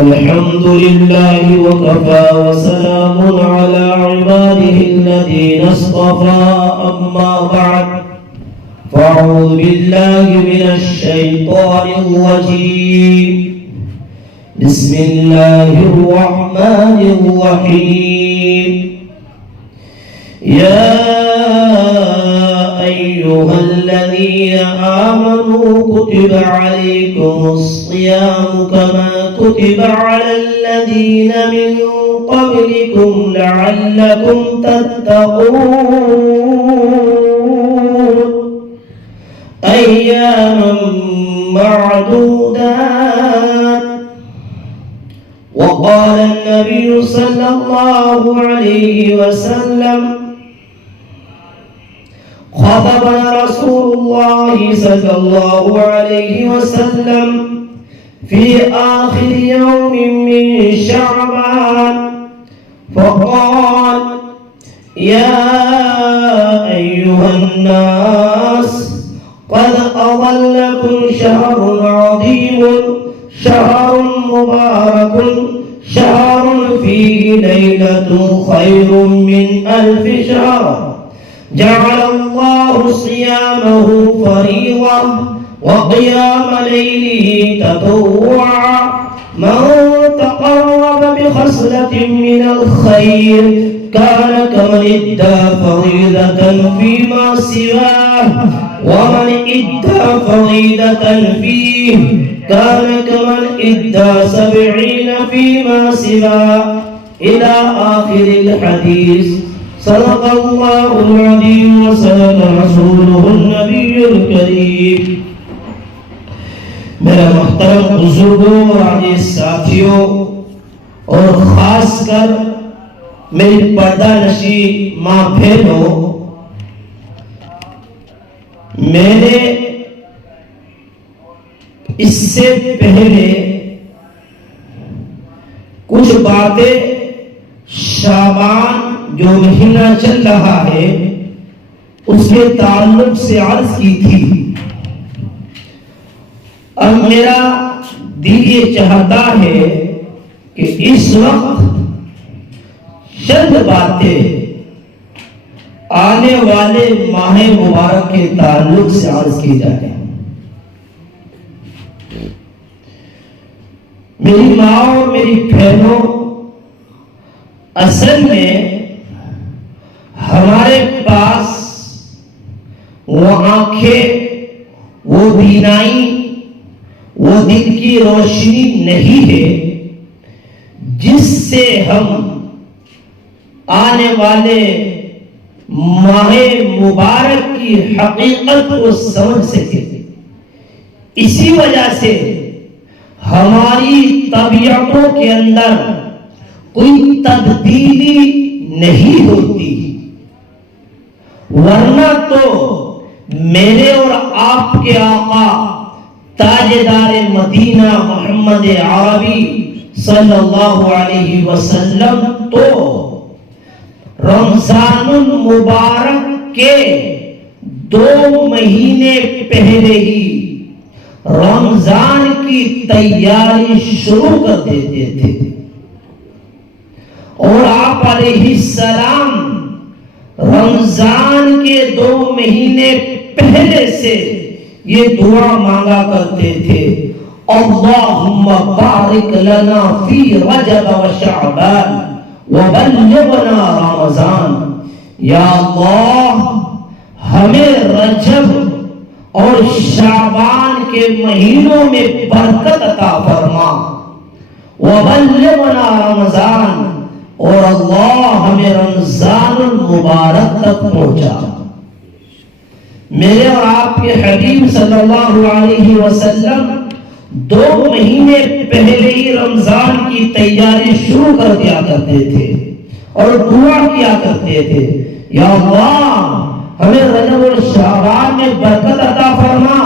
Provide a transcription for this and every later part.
الحمد لله وكفى وسلام على عباده الذين اصطفى أما بعد فأعوذ بالله من الشيطان الرجيم بسم الله الرحمن الرحيم يا أيها الذين آمنوا كتب عليكم الصيام كما كتب على الذين من قبلكم لعلكم تتقون أياما معدودات. وقال النبي صلى الله عليه وسلم خطبنا رسول الله صلى الله عليه وسلم في آخر يوم من شعبان فقال يا أيها الناس قد أظلكم شهر عظيم شهر مبارك شهر فيه ليلة خير من 1000 شهر جعل الله صيامه فريضة وقيام ليله تطوعا من تقرب بخصلة من الخير كان كمن ادى فريضة فيما سواه ومن ادى فريضة فيه كان كمن ادى 70 فيما سواه إلى آخر الحديث. صدق الله العظيم وصدق رسوله النبي الكريم. میرے محترم بزرگوں اور عزیز ساتھیوں اور خاص کر میری پردہ نشی ماں بہنوں، میں نے اس سے پہلے کچھ باتیں شعبان جو مہینہ چل رہا ہے اس کے تعلق سے عرض کی تھی. اب میرا دل یہ چاہتا ہے کہ اس وقت چند باتیں آنے والے ماہ مبارک کے تعلق سے عرض کی جائے. میری ماں اور میری بہنوں، اصل میں ہمارے پاس وہ آنکھیں، وہ بینائی، وہ دل کی روشنی نہیں ہے جس سے ہم آنے والے ماہ مبارک کی حقیقت کو سمجھ سکیں. اسی وجہ سے ہماری طبیعتوں کے اندر کوئی تبدیلی نہیں ہوتی، ورنہ تو میرے اور آپ کے آقا تاجدار مدینہ محمد عربی صلی اللہ علیہ وسلم تو رمضان المبارک کے 2 مہینے پہلے ہی رمضان کی تیاری شروع کر دیتے تھے، اور آپ علیہ السلام رمضان کے 2 مہینے پہلے سے یہ دعا مانگا کرتے تھے: اللہم بارک لنا فی رجب و شعبان وبلغنا رمضان. یا اللہ، ہمیں رجب اور شعبان کے مہینوں میں برکت عطا فرما، وبلغنا رمضان، اور اللہ ہمیں رمضان المبارک تک پہنچا. میرے اور آپ کے حبیب صلی اللہ علیہ وسلم 2 مہینے پہلے ہی رمضان کی تیاری شروع کر دیا کرتے تھے اور دعا کیا کرتے تھے: یا اللہ، ہمیں رجب اور شعبان میں برکت عطا فرما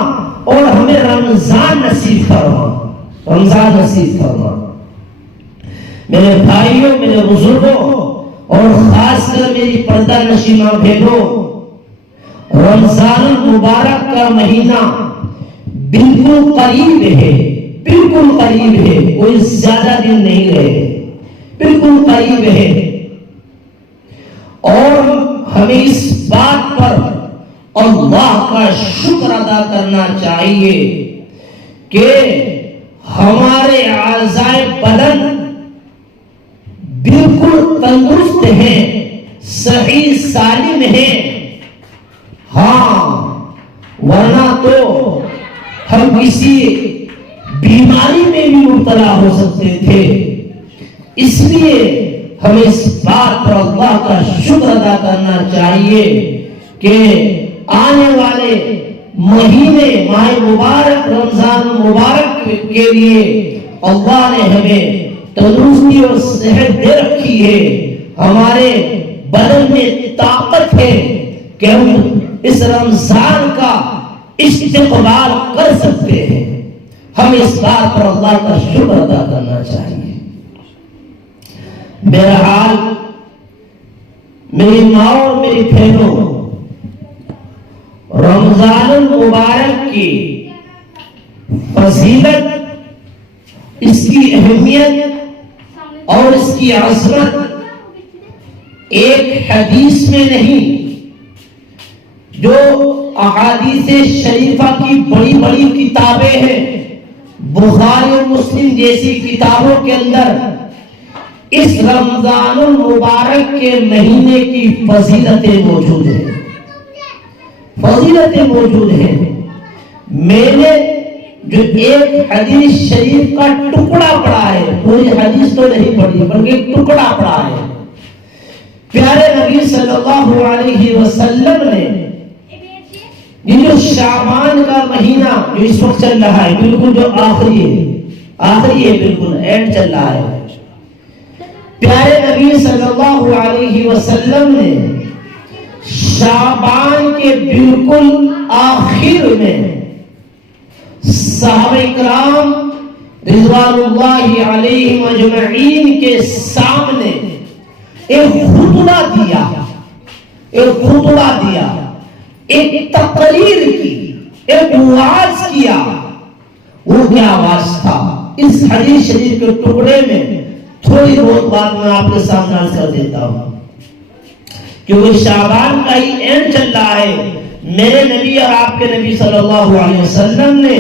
اور ہمیں رمضان نصیب فرما، رمضان نصیب فرما. میرے بھائیوں، میرے بزرگوں اور خاص کر میری پردہ نشین بہنوں، رمضان المبارک کا مہینہ بالکل قریب ہے، بالکل قریب ہے، کوئی زیادہ دن نہیں رہے، بالکل قریب ہے۔ اور ہمیں اس بات پر اللہ کا شکر ادا کرنا چاہیے کہ ہمارے اعضائے بدن بالکل تندرست ہیں، صحیح سالم ہیں۔ ہاں، ورنہ تو ہم کسی بیماری میں بھی مبتلا ہو سکتے تھے۔ اس لیے ہمیں اس بات پر اللہ کا شکر ادا کرنا چاہیے کہ آنے والے مہینے ماہ مبارک رمضان مبارک کے لیے اللہ نے ہمیں تندرستی اور صحت دے رکھی ہے، ہمارے بدن میں طاقت ہے کہ ہم اس رمضان کا استقبال کر سکتے ہیں۔ ہم اس بات پر اللہ کا شکر ادا کرنا چاہیے۔ بہرحال میری ماں اور میری بہنوں، رمضان المبارک کی فضیلت، اس کی اہمیت اور اس کی عظمت ایک حدیث میں نہیں، جو احادیث شریفہ کی بڑی بڑی کتابیں ہیں، بخاری اور مسلم جیسی کتابوں کے اندر اس رمضان المبارک کے مہینے کی فضیلتیں موجود ہیں، فضیلتیں موجود ہیں۔ میں نے جو ایک حدیث شریف کا ٹکڑا پڑھا ہے، پوری حدیث تو نہیں پڑھی بلکہ ایک ٹکڑا پڑھا ہے، پیارے نبی صلی اللہ علیہ وسلم نے یہ جو شعبان کا مہینہ جو اس وقت چل رہا ہے، بالکل جو آخری ہے، بالکل اینڈ چل رہا ہے، پیارے نبی صلی اللہ علیہ وسلم نے شعبان کے بالکل آخر میں صحابہ کرام رضوان اللہ علیہم اجمعین کے سامنے ایک خطبہ دیا، ایک تقریر کی، ایک وعظ کیا۔ وہ کیا وعظ تھا؟ اس حدیث شریف کے ٹکڑے میں تھوڑی بہت بات میں آپ کے سامنے عرض کر دیتا ہوں، کیونکہ شعبان کا ہی اینڈ چل رہا ہے۔ میرے نبی اور آپ کے نبی صلی اللہ علیہ وسلم نے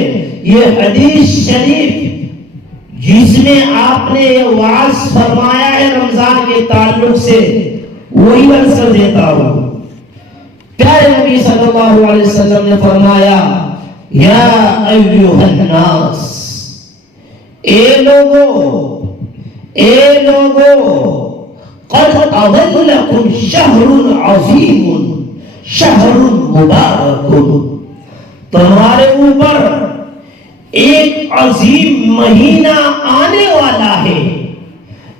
یہ حدیث شریف جس میں آپ نے یہ وعظ فرمایا ہے رمضان کے تعلق سے، وہی عرض کر دیتا ہوں۔ پیارے نبی صلی اللہ علیہ وسلم نے فرمایا، یا ایھا الناس، اے لوگو، قد اضلکم شہر عظیم شہر مبارک، تمہارے اوپر ایک عظیم مہینہ آنے والا ہے،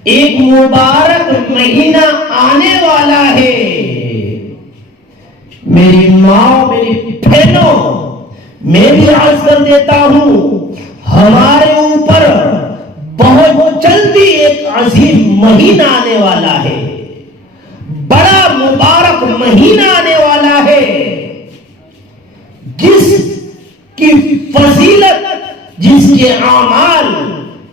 ایک مبارک مہینہ آنے والا ہے۔ میری ماں، میری بہنوں، میں بھی عرض کر دیتا ہوں، ہمارے اوپر بہت جلدی ایک عظیم مہینہ آنے والا ہے، بڑا مبارک مہینہ آنے والا ہے، جس کی فضیلت، جس کے اعمال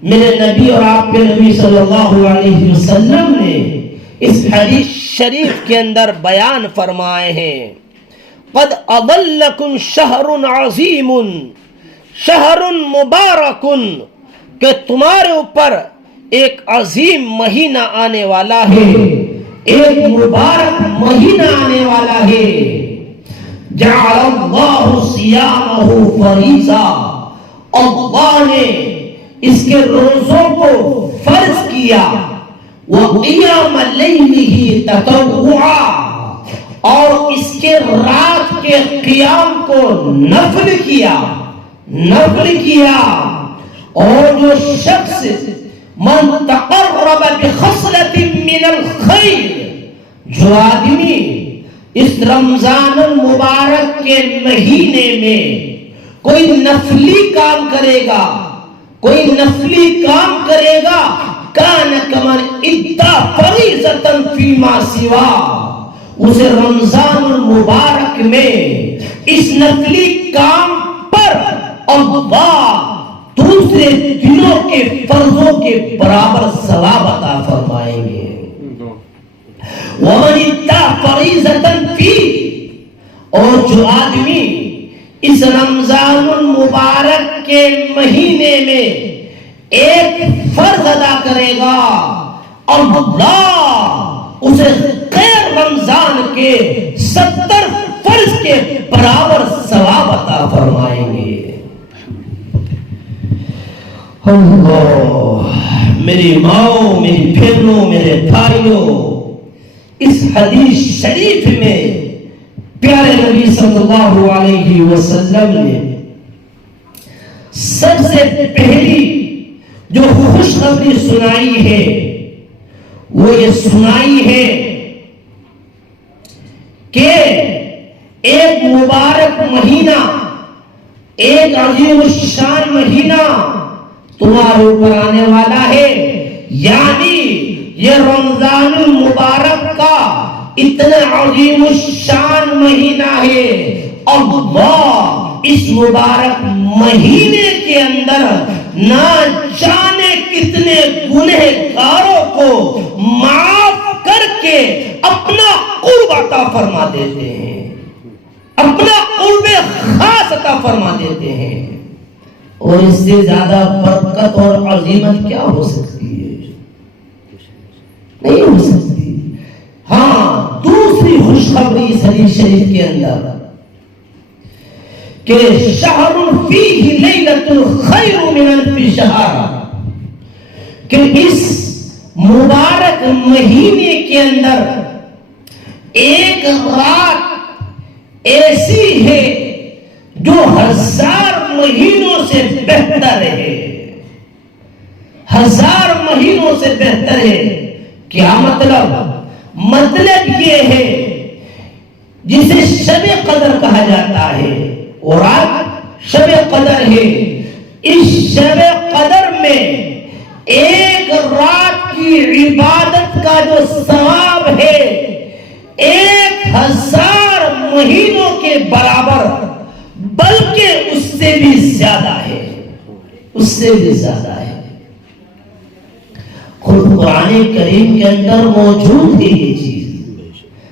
میرے نبی اور آپ کے نبی صلی اللہ علیہ وسلم نے اس حدیث شریف کے اندر بیان فرمائے ہیں۔ قد اضلکم شہر عظیم شہر مبارک، کہ تمہارے اوپر ایک عظیم مہینہ آنے والا ہے، ایک مبارک مہینہ آنے والا ہے۔ جعل اللہ صیامہ فریضہ، اللہ نے اس کے روزوں کو فرض کیا، وقیام لیلہ تطوعا، اور اس کے رات کے قیام کو نفل کیا، اور جو شخص من تقرب بخصلۃ من الخیر، جو آدمی اس رمضان المبارک کے مہینے میں کوئی نفلی کام کرے گا، کان کمن ادّا فریضۃ فیما سوا، اسے رمضان المبارک میں اس نفلی کام پر اللہ دوسرے دنوں کے فرضوں کے برابر ثواب عطا فرمائیں گے. وَمَنِ اتَّقَى فَرِيضَةً فِيهِ، اور جو آدمی اس رمضان المبارک کے مہینے میں ایک فرض ادا کرے گا، اللہ اسے غیر رمضان کے 70 فرض کے برابر ثواب عطا فرمائیں گے. اللہ، میری ماؤں، میری بہنوں، میرے بھائیوں، اس حدیث شریف میں پیارے نبی صلی اللہ علیہ وسلم نے سب سے پہلی جو خوشخبری سنائی ہے وہ یہ سنائی ہے کہ ایک مبارک مہینہ، ایک عظیم الشان مہینہ تمہارے اوپر آنے والا ہے. یعنی یہ رمضان المبارک کا اتنا عظیم الشان مہینہ ہے. اللہ اس مبارک مہینے کے اندر نہ جانے کتنے گنہگاروں کو معاف کر کے اپنا قرب عطا فرما دیتے ہیں، اپنا قرب خاص عطا فرما دیتے ہیں. اور اس سے زیادہ برکت اور عظیمت کیا ہو سکتی ہے؟ نہیں ہو سکتی. ہاں، دوسری خوشخبری اس حدیث شریف کے اندر کہ شہر فیہ لیلۃ خیر من الف شہر، کہ اس مبارک مہینے کے اندر ایک رات ایسی ہے جو 1000 مہینوں سے بہتر ہے. 1000 مہینوں سے بہتر ہے. کیا مطلب؟ مطلب یہ ہے جسے شب قدر کہا جاتا ہے، اور رات شب قدر ہے. اس شب قدر میں ایک رات کی عبادت کا جو ثواب ہے 1000 مہینوں کے برابر، بلکہ اس سے بھی زیادہ ہے، اس سے بھی زیادہ ہے. خود قرآن کریم کے اندر موجود ہے یہ چیز.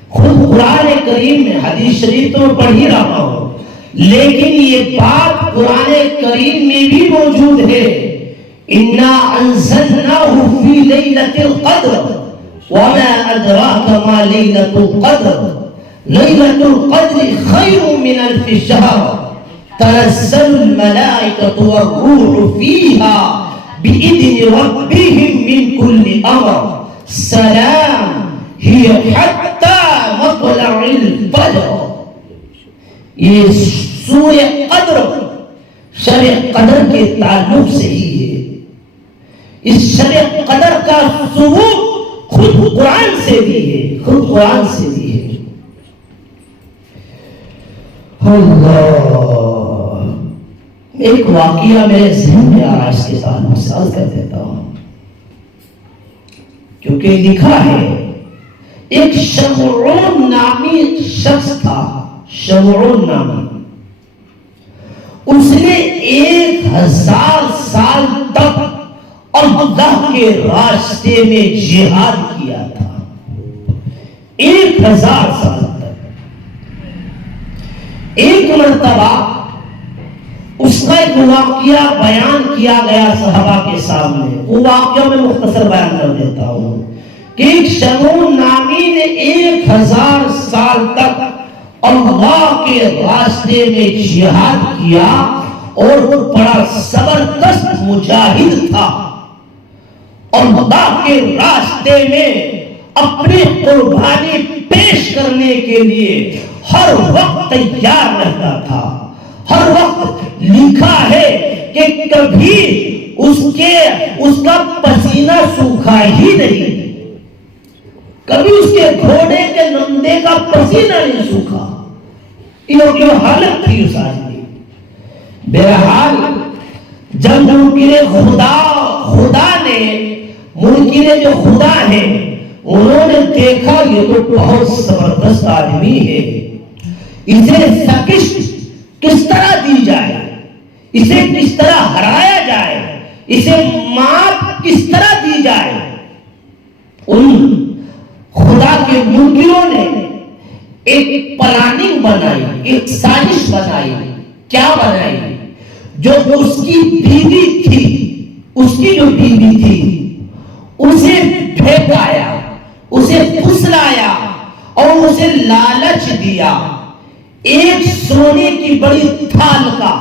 خود قرآن کریم میں، حدیث شریف تو پڑھ ہی رہا ہوں، لیکن یہ بات قرآن کریم میں بھی موجود ہے. اِنَّا أَنزَلْنَاهُ فِي لَيْلَةِ الْقَدْرِ وَمَا أَدْرَاكَ مَا لَيْلَةُ الْقَدْرِ لَيْلَةُ الْقَدْرِ خَيْرٌ مِّنَ أَلْفِ شَهْرٍ تنزل الملائكة والروح فيها بإذن ربهم من كل أمر سلام هي حتى مطلع الفجر. یہ سورہ قدر شب قدر کے تعلق سے ہی ہے. اس شب قدر کا ثبوت خود قرآن سے بھی ہے، خود قرآن سے بھی ہے. اللہ، ایک واقعہ میرے ذہن میں آ رہا ہے، اس کے ساتھ مثال کر دیتا ہوں. کیونکہ لکھا ہے ایک شمعون نامی شخص تھا. شمعون نامی، اس نے 1000 سال تک اللہ کے راستے میں جہاد کیا تھا. 1000 سال تک. ایک مرتبہ اس کا ایک واقعہ بیان کیا گیا صحابہ کے سامنے. وہ واقعہ میں مختصر بیان کر دیتا ہوں کہ ایک شمعون نامی نے 1000 سال تک اللہ کے راستے میں جہاد کیا، اور وہ بڑا زبردست مجاہد تھا. اللہ کے راستے میں اپنی قربانی پیش کرنے کے لیے ہر وقت تیار رہتا تھا. ہر وقت لکھا ہے کہ کبھی اس کا پسینہ سوکھا ہی نہیں، کبھی اس کے گھوڑے کے نندے کا پسینہ نہیں سوکھا. یہ حالت تھی اس آدمی. بہرحال جب خدا نے منکر جو خدا ہے انہوں نے دیکھا یہ تو بہت زبردست آدمی ہے، اسے سکش کس طرح دی جائے، اسے کس طرح ہرایا جائے، اسے مات کس طرح دی جائے۔ ان خدا کے منکروں نے ایک پلاننگ بنائی، ایک سازش بنائی۔ کیا بنائی؟ جو اس کی بیوی تھی، اس کی جو بیوی تھی اسے پھینکایا، اسے پھسلایا اور اسے لالچ دیا ایک سونے کی بڑی تھال کا،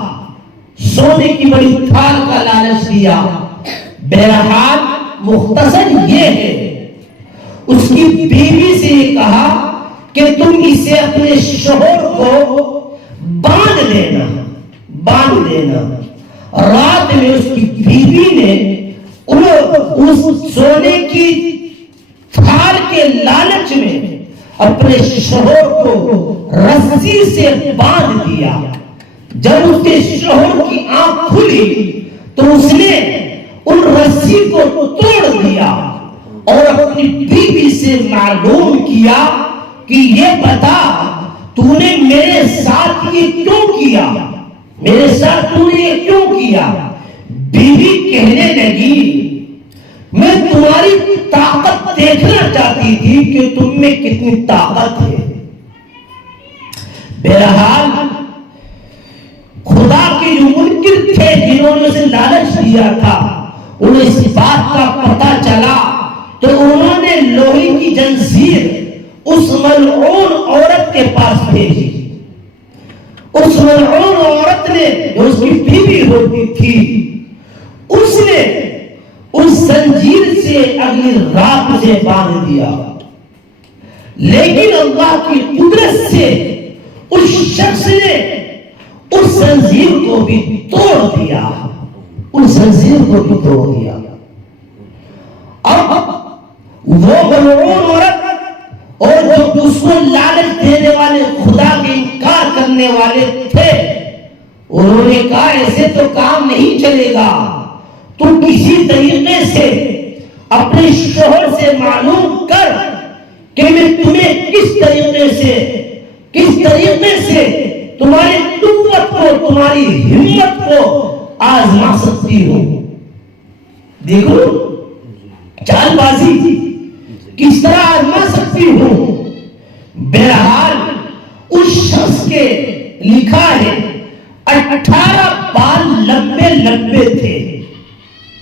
سونے کی بڑی تھال کا لالچ دیا۔ بہرحال مختصر یہ ہے، اس کی بیوی سے یہ کہا کہ تم اسے اپنے شوہر کو باندھ دینا، باندھ دینا۔ رات میں اس کی بیوی نے اس سونے کی تھال کے لالچ میں اپنے شوہر کو رسی سے باندھ دیا۔ جب اس کے شوہر کی آنکھ کھلی تو اس نے ان رسی کو توڑ دیا اور اپنی بیوی سے معلوم کیا کہ یہ بتا تو نے میرے ساتھ یہ کیوں کیا، میرے ساتھ تو نے یہ کیوں کیا۔ بیوی کہنے لگی میں تمہاری طاقت دیکھنا چاہتی تھی کہ تم میں کتنی طاقت ہے۔ بہرحال خدا کے جو منکر تھے جنہوں نے اسے لالچ دیا تھا، انہیں اس بات کا پتہ چلا تو انہوں نے لوہے کی زنجیر اس ملعون عورت کے پاس بھیجی۔ اس ملعون عورت نے جو اس کی بیوی ہوتی تھی، اس نے اس زنجیر سے اگلی رات سے باندھ دیا، لیکن اللہ کی قدرت سے اس شخص نے اس زنجیر کو بھی توڑ دیا، اس زنجیر کو بھی توڑ دیا۔ اب وہ ملعون عورت اور جو اس کو لالچ دینے والے، خدا کے انکار کرنے والے تھے، انہوں نے کہا ایسے تو کام نہیں چلے گا، تو کسی طریقے سے اپنے شوہر سے معلوم کر کہ میں تمہیں کس طریقے سے تمہاری قوت کو، تمہاری ہمت کو آزما سکتی ہوں۔ دیکھو چال بازی کس طرح آزما سکتی ہوں۔ بہرحال اس شخص کے لکھا ہے 18 بال لمبے لمبے تھے،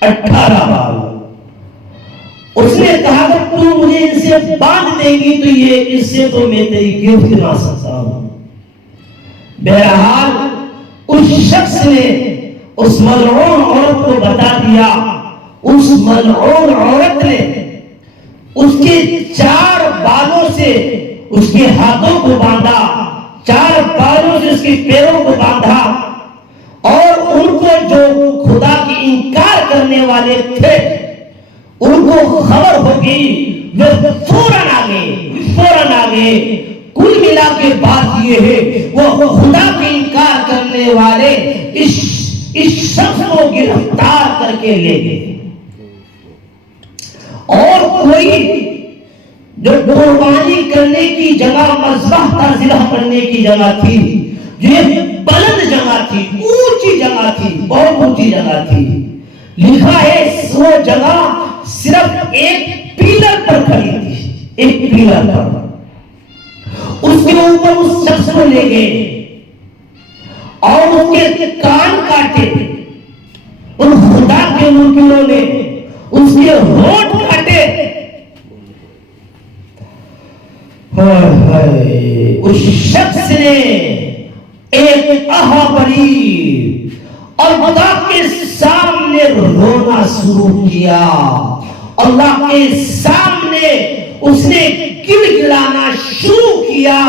18 بال۔ اس نے کہا کہ تم مجھے ان سے باندھ دے گی تو یہ اس سے تو میں تیری گرفت نہ سکتا ہوں۔ بہرحال اس شخص نے اس ملعون عورت کو بتا دیا۔ اس ملعون عورت نے اس کے 4 بالوں سے اس کے ہاتھوں کو باندھا، 4 بالوں سے اس کے پیروں کو باندھا، اور ان کو جو خدا کی انکار کرنے والے تھے ان کو خبر ہوگی، وہ فوراً آگے۔ کل ملا کے بات یہ ہے وہ خدا کی انکار کرنے والے اس شخص کو گرفتار کر کے لے گئے، اور کوئی جو قربانی کرنے کی جگہ، مذبح تعزیہ کرنے کی جگہ تھی، یہ بلند جگہ تھی، اونچی جگہ تھی، بہت اونچی جگہ تھی۔ لکھا ہے وہ جگہ صرف ایک پیلر پر کھڑی تھی، ایک پیلر پر۔ اس کے اوپر اس شخص کو لے گئے اور اس کے کان کاٹے، ان خدا کے منکروں نے اس کے ہونٹ کاٹے۔ اس شخص نے ایک آہ بھری اور خدا کے سامنے رونا شروع کیا۔ اللہ کے سامنے اس نے گڑگڑانا شروع کیا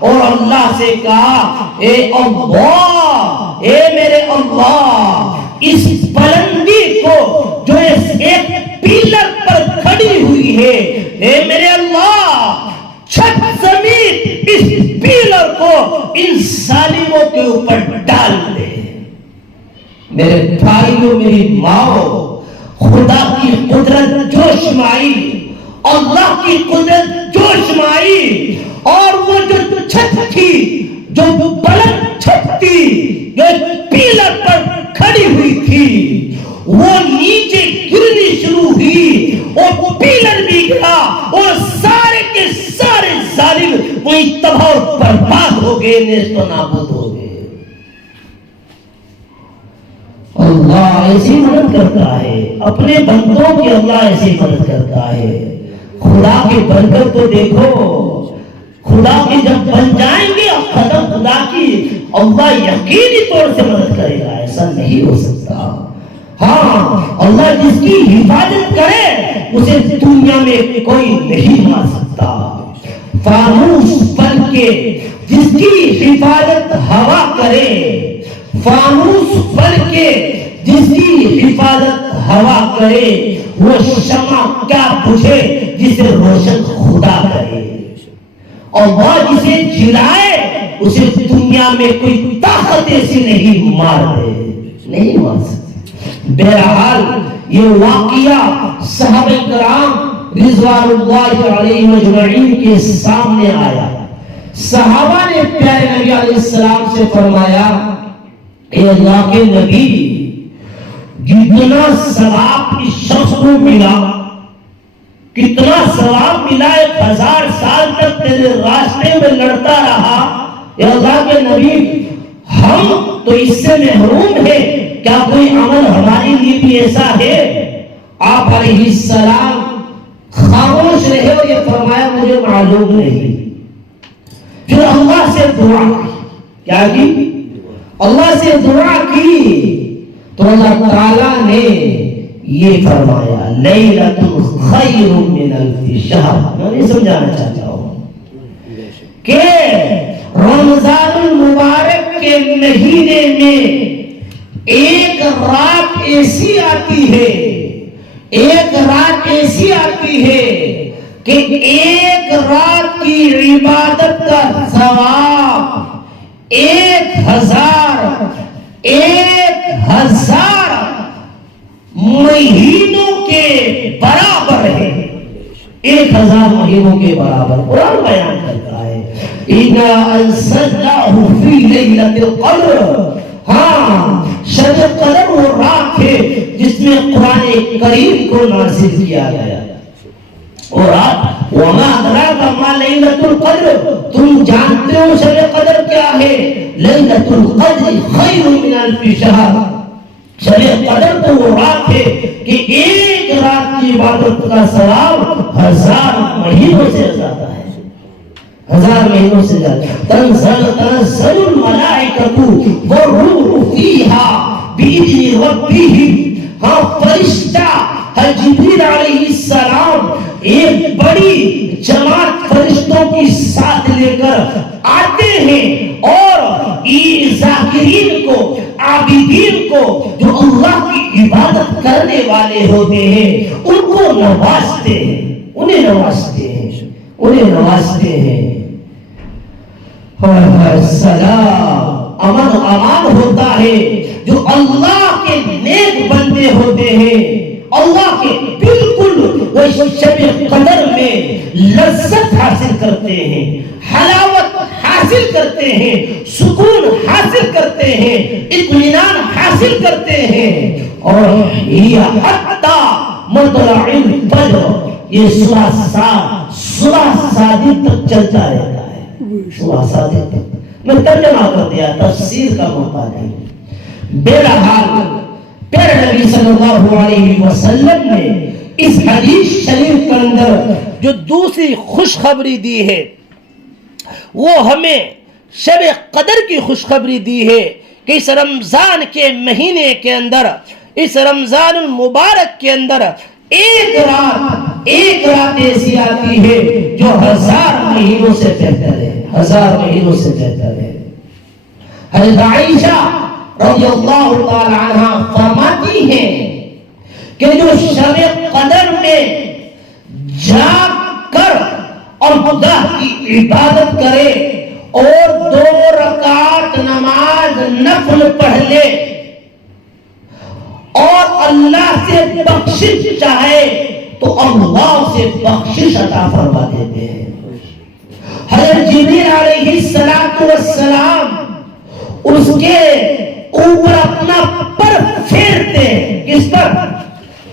اور اللہ سے کہا اے اللہ، اے میرے اللہ، اس بلندی کو جو اس ایک پیلر پر کھڑی ہوئی ہے، اے میرے اللہ، چھت سمیت اس پیلر کو ان ظالموں کے اوپر ڈال دے۔ میرے بھائیوں، میری ماں، خدا کی قدرت جوش میں آئی، اللہ کی قدرت جوش میں آئی، اور وہ جو چھت تھی جو بلند چھت تھی جو پیلر پر کھڑی ہوئی تھی وہ نیچے گرنی شروع ہوئی اور پیلر بھی گرا اور سارے کے سارے ظالم وہی تباہ اور برباد ہو گئے، نیست و نابود ہو گئے۔ اللہ ایسی مدد کرتا ہے اپنے بندوں کی، اللہ ایسی مدد کرتا ہے۔ خدا کی برکت تو دیکھو، خدا کی جب بن جائیں گے قدم خدا کی، اللہ یقینی طور سے مدد کرے گا، ایسا نہیں ہو سکتا۔ ہاں اللہ جس کی حفاظت کرے اسے دنیا میں کوئی نہیں مار سکتا۔ فانوس بن کے جس کی حفاظت ہوا کرے، فانوس بن کے جس کی حفاظت ہوا کرے، وہ شمع کیا بجھے جسے روشن خدا کرے، اور وہ جسے جلائے اسے دنیا میں کوئی طاقت ایسی نہیں مار دے، نہیں مار سکتی۔ بہرحال یہ واقعہ صحابہ کرام رضوان اللہ علیہم اجمعین کے سامنے آیا۔ صحابہ نے پیارے نبی علیہ السلام سے فرمایا، اے اللہ کے نبی، جتنا ثواب اس شخص کو ملا، کتنا ثواب ملا، 1000 سال تک تیرے راستے میں لڑتا رہا، اے اللہ کے نبی ہم تو اس سے محروم ہیں، کیا کوئی عمل ہمارے لیے بھی ایسا ہے؟ آپ علیہ السلام خاموش رہے اور یہ فرمایا مجھے معلوم نہیں۔ پھر اللہ سے دعا کی، کیا کی؟ اللہ سے دعا کی تو اللہ تعالیٰ نے یہ فرمایا لیلۃ خیر من الف شہر۔ میں نہیں سمجھانا چاہتا ہوں کہ رمضان المبارک کے مہینے میں ایک رات ایسی آتی ہے، ایک رات ایسی آتی ہے کہ ایک رات کی عبادت کا ثواب 1000 مہینوں کے برابر ہے، 1000 مہینوں کے برابر۔ قرآن بیان کرتا ہے اِنَّا أَنزَلْنَاهُ فِي لَيْلَةِ الْقَدْرِ۔ ہاں شب قدر وہ رات ہے جس میں قرآن کریم کو نازل کیا گیا، اور رات وما ادراک ما لیلۃ القدر، تم جانتے ہو شب قدر کیا ہے؟ لیلۃ القدر خیر من الف شہر۔ شب قدر تو وہ رات ہے کہ ایک رات کی عبادت کا ثواب 1000 مہینوں سے زیادہ ہے، 1000 مہینوں سے زیادہ۔ تنزل الملائکۃ والروح فیہا بإذن ربہم۔ ہاں فرشتہ جبریل علیہ السلام ایک بڑی جماعت فرشتوں کی ساتھ لے کر آتے ہیں اور ذاکرین کو، عابدین کو، جو اللہ کی عبادت کرنے والے ہوتے ہیں ان کو نوازتے ہیں، انہیں نوازتے ہیں، انہیں نوازتے ہیں۔ سلام، امن امان ہوتا ہے جو اللہ کے نیک بندے ہوتے ہیں، اللہ کے بالکل وہ شب قدر میں لذت حاصل کرتے ہیں، حلاوت حاصل کرتے ہیں، سکون حاصل کرتے ہیں، اطمینان حاصل کرتے ہیں۔ اور یہ حتی مطلع الفجر، یہ صبح صادق تک چلتا رہتا ہے، صبح صادق تک۔ میں ترجمہ کر دیا، تفسیر کا موقع نہیں۔ بہرحال پیارے نبی صلی اللہ علیہ وسلم نے اس حدیث شریف کے اندر جو دوسری خوشخبری دی ہے وہ ہمیں شب قدر کی خوشخبری دی ہے کہ اس رمضان کے مہینے کے اندر، اس رمضان المبارک کے اندر ایک رات ایسی آتی ہے جو 1000 مہینوں سے بہتر ہے، 1000 مہینوں سے بہتر ہے۔ حضرت عائشہ رضی اللہ تعالی عنہ فرماتی ہیں کہ جو شب قدر میں جاگ کر اور خدا کی عبادت کرے اور 2 رکعت نماز نفل پڑھ لے اور اللہ سے بخشش چاہے تو اللہ سے بخشش عطا فرما دیتے ہیں۔ حضرت جبریل علیہ السلام اس کے اوپر اپنا پر پھیرتے ہیں. کس پر؟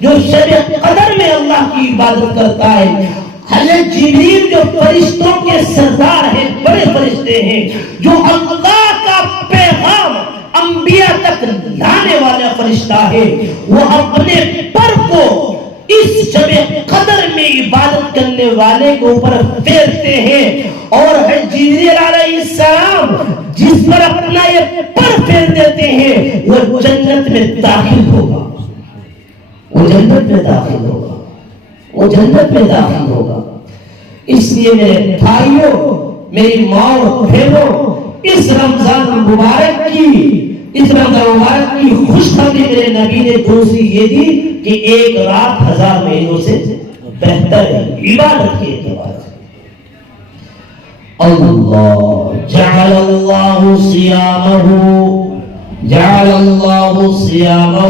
جو شب قدر میں اللہ کی عبادت کرتا ہے. حضرت جبریل جو فرشتوں کے سردار ہیں، بڑے فرشتے ہیں، جو اللہ کا پیغام انبیاء تک لانے والا فرشتہ ہے، وہ اپنے پر کو اس شب قدر میں عبادت کرنے والے کے اوپر پھیرتے ہیں. اور جبریل علیہ السلام جس پر اپنا یہ پر پھیر دیتے ہیں وہ جنت میں داخل ہوگا، وہ جنت میں داخل ہوگا، وہ جنت میں داخل ہوگا. اس لیے میرے بھائیوں، میری ماں اور بہنوں، اس رمضان مبارک کی خوشخبری میرے نبی نے دوسری یہ دی کہ ایک رات 1000 مہینوں سے بہتر ہے عبادت کے اعتبار سے. اللہ جعل اللہ صیامہ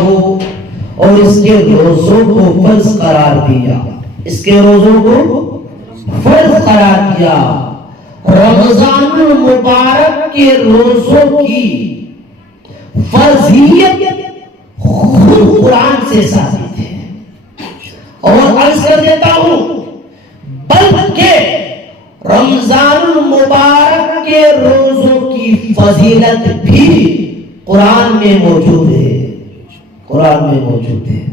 اور اس کے روزوں کو فرض قرار دیا، اس کے روزوں کو فرض قرار دیا. رمضان المبارک کے روزوں کی فرضیت خود قرآن سے ثابت ہے. اور عرض کر دیتا ہوں، بلکہ رمضان المبارک کے روزوں کی فضیلت بھی قرآن میں موجود ہے، قرآن میں موجود ہے.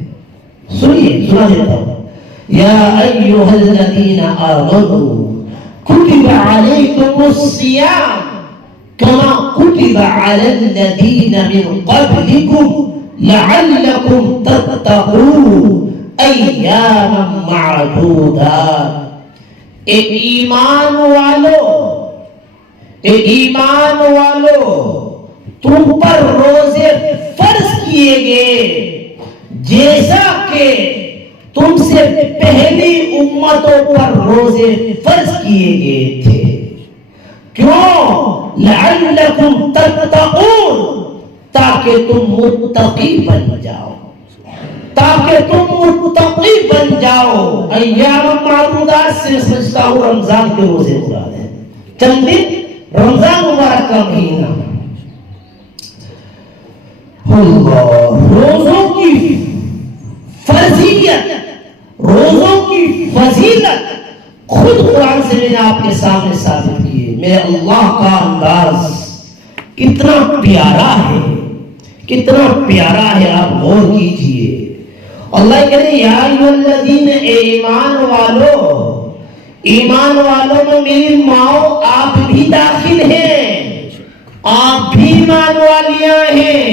سنیے، سنا دیتا ہوں. یا ایھا الذین آمنوا کتب علیکم الصیام کما کتب علی الذین من قبلکم لعلکم تتقون ایاما معدودات. اے ایمان والو تم پر روزے فرض کیے گئے جیسا کہ تم سے پہلی امتوں پر روزے فرض کیے گئے تھے. کیوں؟ لعلکم تتقون، تاکہ تم متقی بن جاؤ، تاکہ تم متقی بن جاؤ. ایام معدودات سے سمجھتا ہوں رمضان کے روزے مراد ہے، چند دن رمضان مبارک کا مہینہ. اللہ، روزوں کی فرضیت، روزوں کی فضیلت خود قرآن سے میں نے آپ کے سامنے ثابت کی ہے. میرے اللہ کا انداز کتنا پیارا ہے، کتنا پیارا ہے، آپ غور کیجئے. اللہ کہتے ہیں یا ایھا الذین، اے ایمان والوں میں میری ماں آپ بھی داخل ہیں، آپ بھی ایمان والیاں ہیں.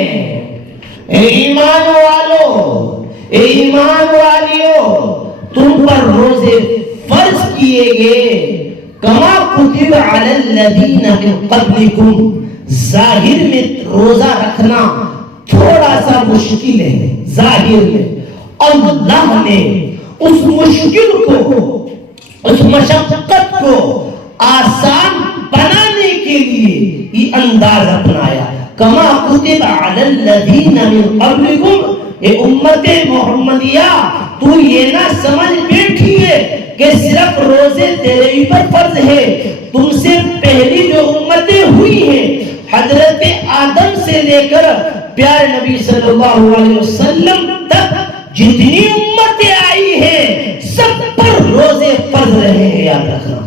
اے ایمان والیوں تم پر روزے فرض کیے گئے کما کتب علی الذین من قبلکم. ظاہر میں روزہ رکھنا تھوڑا سا مشکل ہے، ظاہر میں اللہ نے اس مشکل کو، اس مشقت کو آسان بنانے کے لیے یہ انداز اپنایا. کما کتب علی الذین من قبلکم. اے امت محمدیہ، تو یہ نہ سمجھ بیٹھی ہے کہ صرف روزے تیرے پر فرض ہے. تم سے پہلی جو امتیں ہوئی ہیں، حضرت آدم سے لے کر پیارے نبی صلی اللہ علیہ وسلم تک جتنی امتیں آئی ہیں، سب پر روزے فرض رہے ہیں. یاد رکھنا،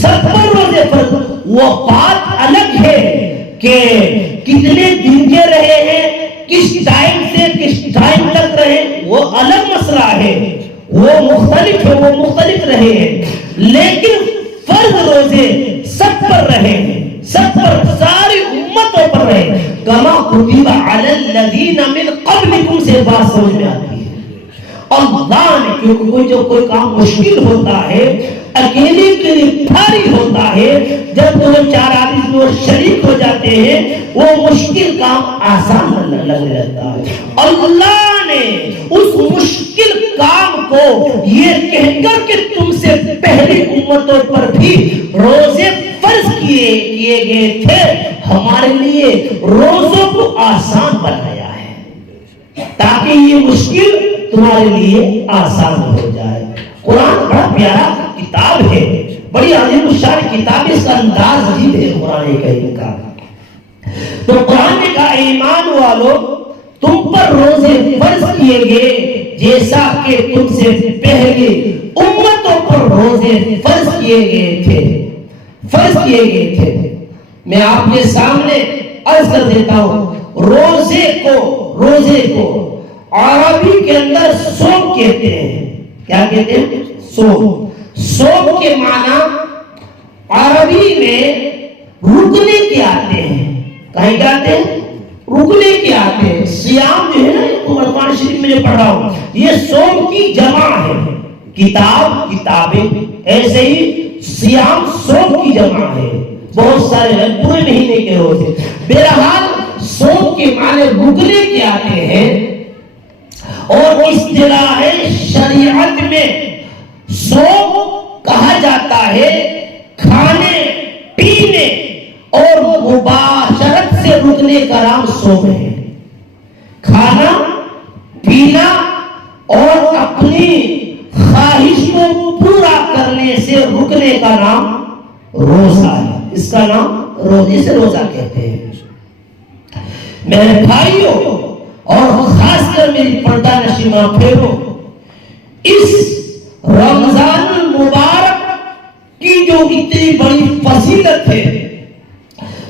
سب پر روزے فرض. وہ بات الگ ہے کہ کتنے دن کے رہے ہیں، کس ٹائم سے کس ٹائم تک رہے، وہ الگ مسئلہ ہے، وہ مختلف ہے، وہ مختلف رہے ہیں. لیکن فرض روزے سب پر رہے ہیں، سب پر، ساری امتوں پر رہے. کما کتب علی الذین من قبلکم سے بات سمجھ میں آتی ہے. اللہ نے، کیونکہ کوئی کام مشکل ہوتا ہے، اکیلے کے لیے بھاری ہوتا ہے، جب دو چار آدمی وہ شریک ہو جاتے ہیں وہ مشکل کام آسان لگنے لگتا ہے. اللہ نے اس مشکل کام کو یہ کہہ کر کہ تم سے پہلی امتوں پر بھی روزے فرض کیے گئے تھے، ہمارے لیے روزوں کو آسان بنایا ہے تاکہ یہ مشکل تمہارے لیے آسان ہو جائے. قرآن بڑا پیارا کتاب ہے، بڑی عظیم الشان کتاب، اس کا انداز عجیب ہے قرآن کریم کا. تو قرآن نے کہا ایمان والو تم پر روزے فرض کیے گئے جیسا کہ تم سے پہلے امتوں پر روزے فرض کیے گئے تھے. میں آپ کے سامنے عرض کر دیتا ہوں، روزے کو عربی کے اندر صوم کہتے ہیں. کیا کہتے ہیں؟ صوم کے معنی عربی میں رکنے کے آتے ہیں. کہیں کہتے ہیں؟ رکنے کے آتے ہیں. سیام جو ہے نا قرآن شریف میں جو پڑھ رہا ہوں یہ صوم کی جمع ہے. کتابیں ایسے ہی سیام صوم کی جمع ہے. بہت سارے پورے مہینے کے روزے. بہرحال صوم کے معنی رکنے کے آتے ہیں. اور اصطلاح شریعت میں صوم کہا جاتا ہے کھانے پینے اور مباشرت سے رکنے کا نام صوم ہے. کھانا پینا اور اپنی خواہش کو پورا کرنے سے رکنے کا نام روزہ ہے. اس کا نام روزے سے روزہ کہتے ہیں. میرے بھائیوں اور خاص کر میری پردہ نشین ماں پھیرو، اس رمضان المبارک کی جو اتنی بڑی فضیلت ہے،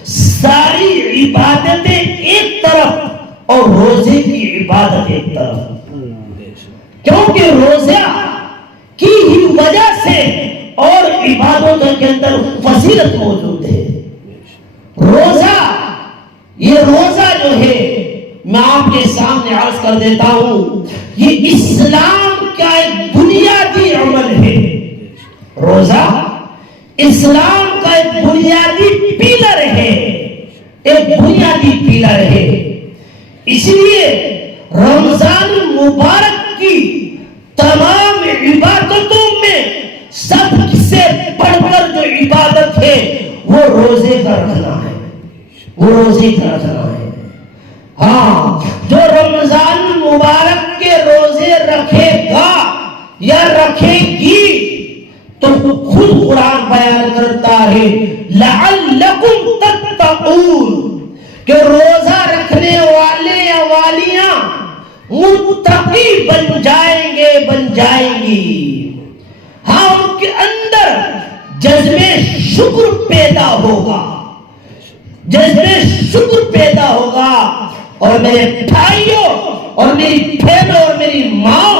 ساری عبادتیں ایک طرف اور روزے کی عبادت ایک طرف. کیونکہ روزہ کی ہی وجہ سے اور عبادتوں کے اندر فضیلت موجود ہے. یہ روزہ جو ہے میں آپ کے سامنے عرض کر دیتا ہوں، یہ اسلام کا ایک بنیادی عمل ہے. روزہ اسلام کا ایک بنیادی پیلر ہے. اس لیے رمضان المبارک کی تمام عبادتوں میں سب سے بڑھ کر جو عبادت ہے وہ روزے کا رکھنا ہے. ہاں، جو رمضان المبارک کے روزے رکھے گا یا رکھے گی تو خود قرآن بیان کرتا ہے لعلکم تتقون، کہ روزہ رکھنے والے یا والیاں متقی بن جائیں گی. ہاں، ان کے اندر جذب شکر پیدا ہوگا. اور میرے بھائیوں اور میری بہنوں اور میری ماں،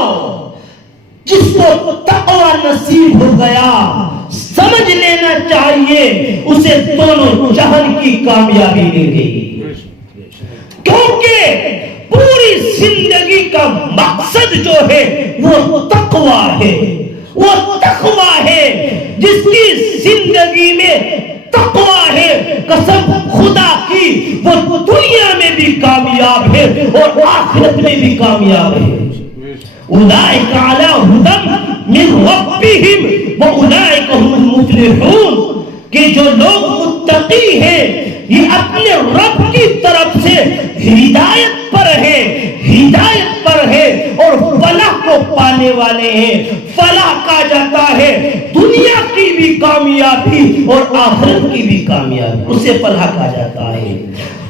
جس کو تقوی نصیب ہو گیا سمجھ لینا چاہیے اسے دونوں جہان کی کامیابی مل گئی. کیونکہ پوری زندگی کا مقصد جو ہے وہ تقوی ہے. جس کی زندگی میں تقوی ہے، قسم خدا کی وہ دنیا میں بھی کامیاب ہے اور آخرت میں بھی کامیاب ہے. اولئک علی ھدی من ربہم واولئک هم المفلحون، کہ جو لوگ متقی ہیں یہ اپنے رب کی طرف سے ہدایت پر ہے اور فلاح کو پانے والے ہیں. فلاح کہا جاتا ہے دنیا کی بھی کامیابی اور آخرت کی بھی کامیابی، اسے فلاح کہا جاتا ہے.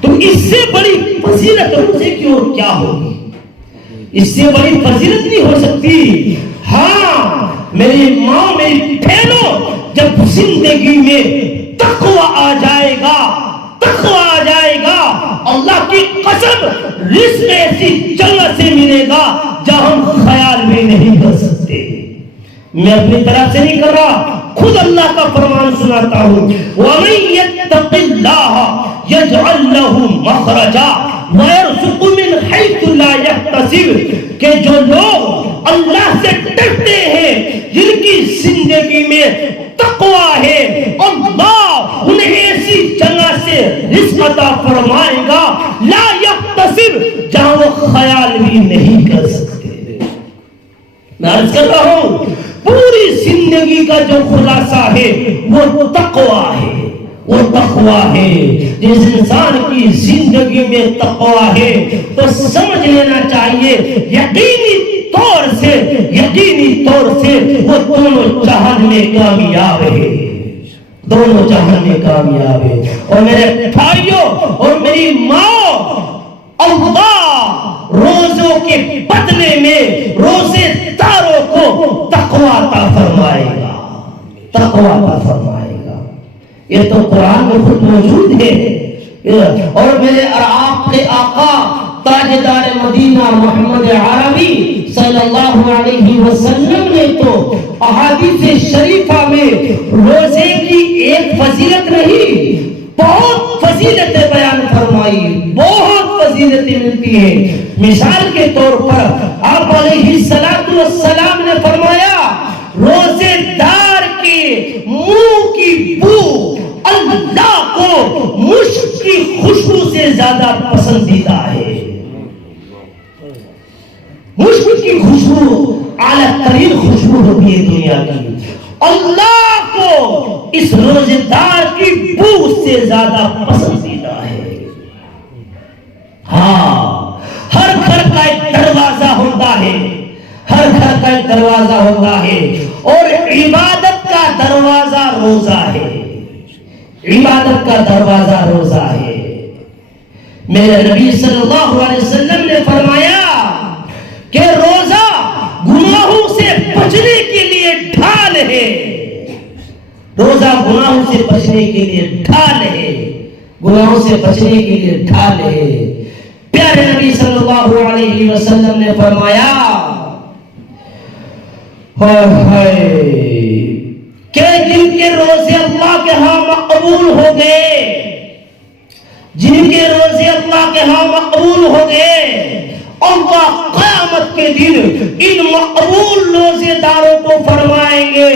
تو اس سے بڑی فضیلت روزے کی اور کیا ہوگی؟ اس سے بڑی فضیلت نہیں ہو سکتی. ہاں میری ماں، میری بہنوں، جب زندگی میں تقوی آ جائے گا اللہ کی قسم رزق ایسی جگہ سے ملے گا جہاں ہم خیال بھی نہیں کر سکتے. میں اپنی طرف سے نہیں کر رہا، خود اللہ کا فرمان سناتا ہوں، وَمَن يَتَّقِ اللَّهَ يَجْعَل لَّهُ مَخْرَجًا وَيَرْزُقْهُ مِنْ حَيْثُ لَا يَحْتَسِبُ، کہ جو لوگ اللہ سے ڈرتے ہیں، جن کی زندگی میں تقوی ہے، اللہ انہیں ایسی جگہ سے رزق عطا فرمائے گا لا یحتسب، جہاں وہ خیال بھی نہیں کر سکتے. میں عرض کر رہا ہوں پوری زندگی کا جو خلاصہ ہے وہ تقوی ہے. جس انسان کی زندگی میں تقوی ہے تو سمجھ لینا چاہیے یقینی طور سے وہ دونوں جہان میں کامیاب ہے، دونوں جہان میں کامیاب ہے۔ اور میرے بھائیوں اور میری ماں، اللہ روزوں کے بدلے میں روزے داروں کو تقویٰ عطا فرمائے گا، تقویٰ عطا فرمائے گا۔ یہ تو قرآن میں خود موجود ہے۔ اور میرے اور آپ کے آقا تاجدار مدینہ محمد عربی صلی اللہ علیہ وسلم نے تو احادیث شریفہ میں روزے کی ایک فضیلت نہیں، بہت فضیلتیں بیان فرمائی، بہت فضیلتیں ملتی ہیں۔ مثال کے طور پر آپ علیہ السلام نے فرمایا روزے دار کے منہ کی بو اللہ کو مشک کی خوشبو سے زیادہ پسندیدہ ہے۔ مشک کی خوشبو اعلیٰ ترین خوشبو ہوتی ہے دنیا کی، اللہ کو اس روزے دار کی بو سے زیادہ پسندیدہ ہے۔ ہاں، ہر گھر کا ایک دروازہ ہوتا ہے، ہر گھر کا ایک دروازہ ہوتا ہے، اور عبادت کا دروازہ روزہ ہے، عبادت کا دروازہ روزہ ہے۔ میرے نبی صلی اللہ علیہ وسلم نے فرمایا کہ روزہ گناہوں سے بچنے کے لیے ڈھال ہے، روزہ گناہوں سے بچنے کے لیے ڈھال ہے، گناہوں سے بچنے کے لیے ڈھال ہے۔ پیارے نبی صلی اللہ علیہ وسلم نے فرمایا کہ جن کے روزے اللہ کے ہاں مقبول ہو گئے، جن کے روزے اللہ کے ہاں مقبول ہو گئے، اللہ قیامت کے دن ان مقبول روزے داروں کو فرمائیں گے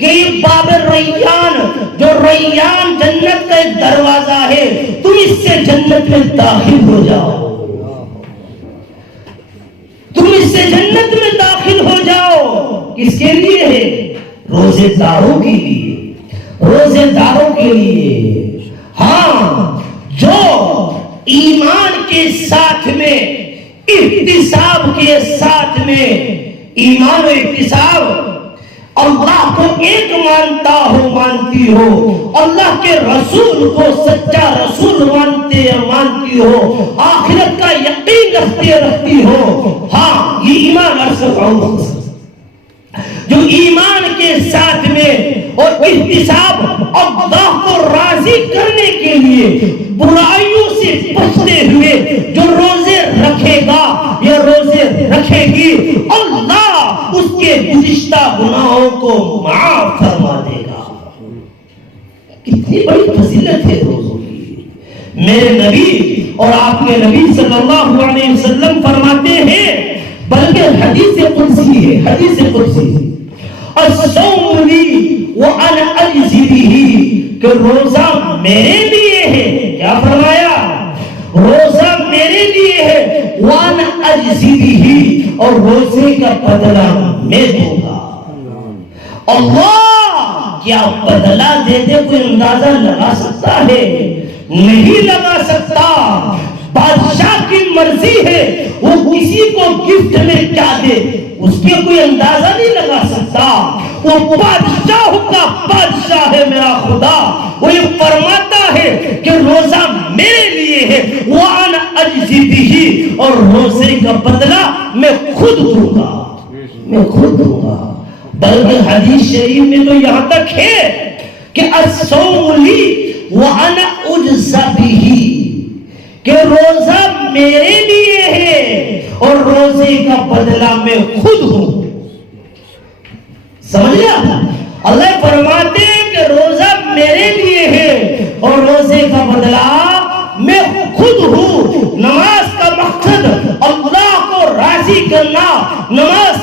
کہ یہ باب ریان، جو ریان جنت کا ایک دروازہ ہے، تم اس سے جنت میں داخل ہو جاؤ، تم اس سے جنت میں داخل ہو جاؤ۔ کس کے لیے ہے؟ روزے داروں کے لیے، روزے داروں کے لیے۔ ہاں، جو ایمان کے ساتھ میں، احتساب کے ساتھ میں، ایمان و احتساب، اللہ کو ایک مانتا ہو، مانتی ہو، اللہ کے رسول کو سچا رسول مانتی ہو، آخرت کا یقین رکھتی ہو۔ ہاں، یہ ایمان جو ایمان کے ساتھ میں اور احتساب اللہ کو راضی کرنے کے لیے برائیوں سے بچتے ہوئے جو روزے رکھے گا یا روزے رکھے گی، اللہ اس کے گزشتہ گناہوں کو معاف فرما دے گا۔ کتنی بڑی فضیلت ہے روزوں کی۔ میرے نبی اور آپ کے نبی صلی اللہ علیہ وسلم فرماتے ہیں، بلکہ حدیث قدسی ہے، حدیث قدسی، الصوم لی وانا اجزی بہ، کہ روزہ میرے لیے ہے۔ کیا فرمایا؟ روزہ میرے لیے ہے، وانا اجزی بہ، اور روزے کا بدلہ میں دوں گا۔ اللہ کیا بدلہ دیتے کوئی اندازہ لگا سکتا ہے؟ نہیں لگا سکتا۔ بادشاہ کی مرضی ہے وہ کسی کو گفٹ میں کیا دے، اس کے کوئی اندازہ نہیں لگا سکتا۔ وہ بادشاہوں کا بادشاہ ہے میرا خدا، وہ یہ فرماتا ہے کہ روزہ میرے لیے ہے، وَأَنَا أَجْزِي بِهِ، اور روزے کا بدلہ میں خود دوں گا، میں خود دوں گا۔ بلکہ حدیث شریف میں تو یہاں تک ہے کہ الصوم لی وَأَنَا أُجْزَى بِهِ، کہ روزہ میرے لیے ہے اور روزے کا بدلہ میں خود ہوں۔ سمجھ لیا؟ اللہ فرماتے ہیں کہ روزہ میرے لیے ہے اور روزے کا بدلہ میں خود ہوں۔ نماز کا مقصد اللہ کو راضی کرنا، نماز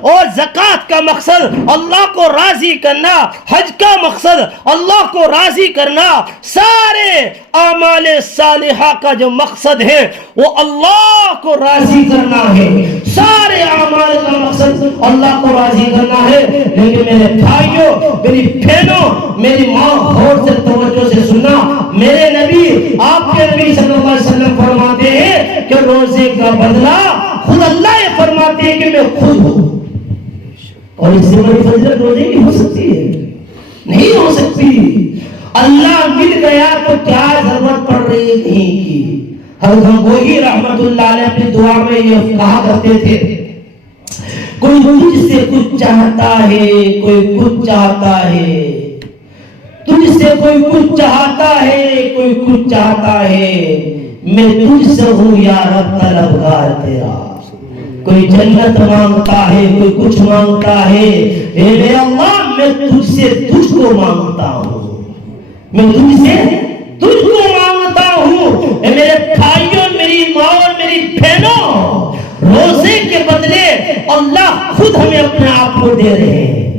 اور زکوٰۃ کا مقصد اللہ کو راضی کرنا، حج کا مقصد اللہ کو راضی کرنا، سارے اعمال صالحہ کا جو مقصد ہے وہ اللہ کو راضی کرنا ہے، سارے اعمال کا مقصد اللہ کو راضی کرنا ہے۔ لیکن میرے بھائیوں، میری بہنوں، میری ماں، غور سے توجہ سے سننا، میرے نبی، آپ کے نبی صلی اللہ علیہ وسلم فرماتے ہیں کہ روزے کا بدلہ خود اللہ یہ فرماتے ہیں کہ میں خود ہو. اور اس سے بڑی فضیلت روزے کی ہو سکتی ہے؟ نہیں ہو سکتی. اللہ مل گیا تو کیا ضرورت پڑ رہی ہے کہیں کی. حضرت گنگوہی رحمت اللہ علیہ اپنی دعا میں یہ کہا کرتے تھے، کوئی تجھ سے کچھ چاہتا ہے، کوئی کچھ چاہتا ہے، تجھ سے کوئی کچھ چاہتا ہے، کوئی کچھ چاہتا ہے، میں تجھ سے ہوں یا رب طلبگار تیرا. کوئی جنت مانگتا ہے، کوئی کچھ مانگتا ہے، اے میرے اللہ میں تجھ سے تجھ کو مانگتا ہوں، میں تجھ سے تجھ کو مانگتا ہوں. اے میرے بھائیوں، میری ماں اور میری بہنوں، روزے کے بدلے اللہ خود ہمیں اپنے آپ کو دے رہے ہیں.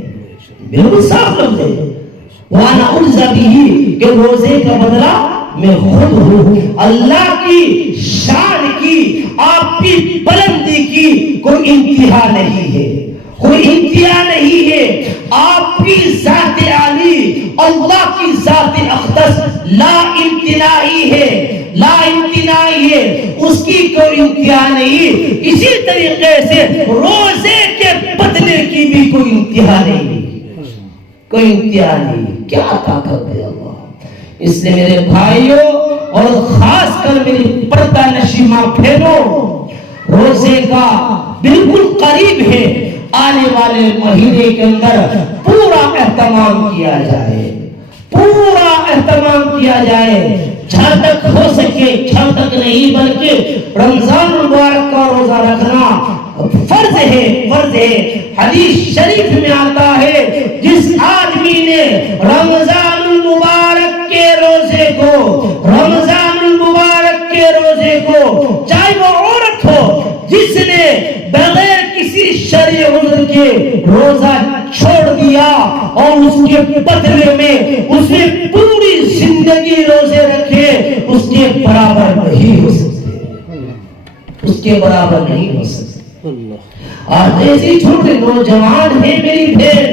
بالکل صاف لفظ ہے، وانا اجزا بھی، کہ روزے کا بدلہ میں خود ہوں. اللہ کی شان کی، آپ کی بلندی کی کوئی انتہا نہیں ہے، کوئی انتہا نہیں ہے. آپ کی ذات عالی، اللہ کی ذات اقدس لا امتناعی ہے، لا امتناعی ہے، اس کی کوئی انتہا نہیں. اسی طریقے سے روزے کے بدلے کی بھی کوئی انتہا نہیں، کوئی انتہا نہیں. کیا طاقت ہے اللہ. اس لیے میرے بھائیوں اور خاص کر میری پردہ نشی ماں بہنوں، روزے کا بالکل قریب ہے، آنے والے مہینے کے اندر پورا اہتمام کیا جائے، پورا اہتمام کیا جائے. جہاں تک ہو سکے، جہاں تک نہیں بلکہ رمضان المبارک کا روزہ رکھنا فرض ہے، فرض ہے. حدیث شریف میں آتا ہے، جس آدمی نے رمضان المبارک کے روزے کو، رمضان المبارک کے روزے کو، چاہے وہ عورت ہو، جس نے بغیر کسی شرعی عذر کے روزہ چھوڑ دیا اور اس کے بدلے میں اس نے پوری زندگی روزے رکھے، اس کے برابر نہیں ہو سکتے، اس کے برابر نہیں ہو سکتے. آج ایسی چھوٹے نوجوان ہیں میری بہن،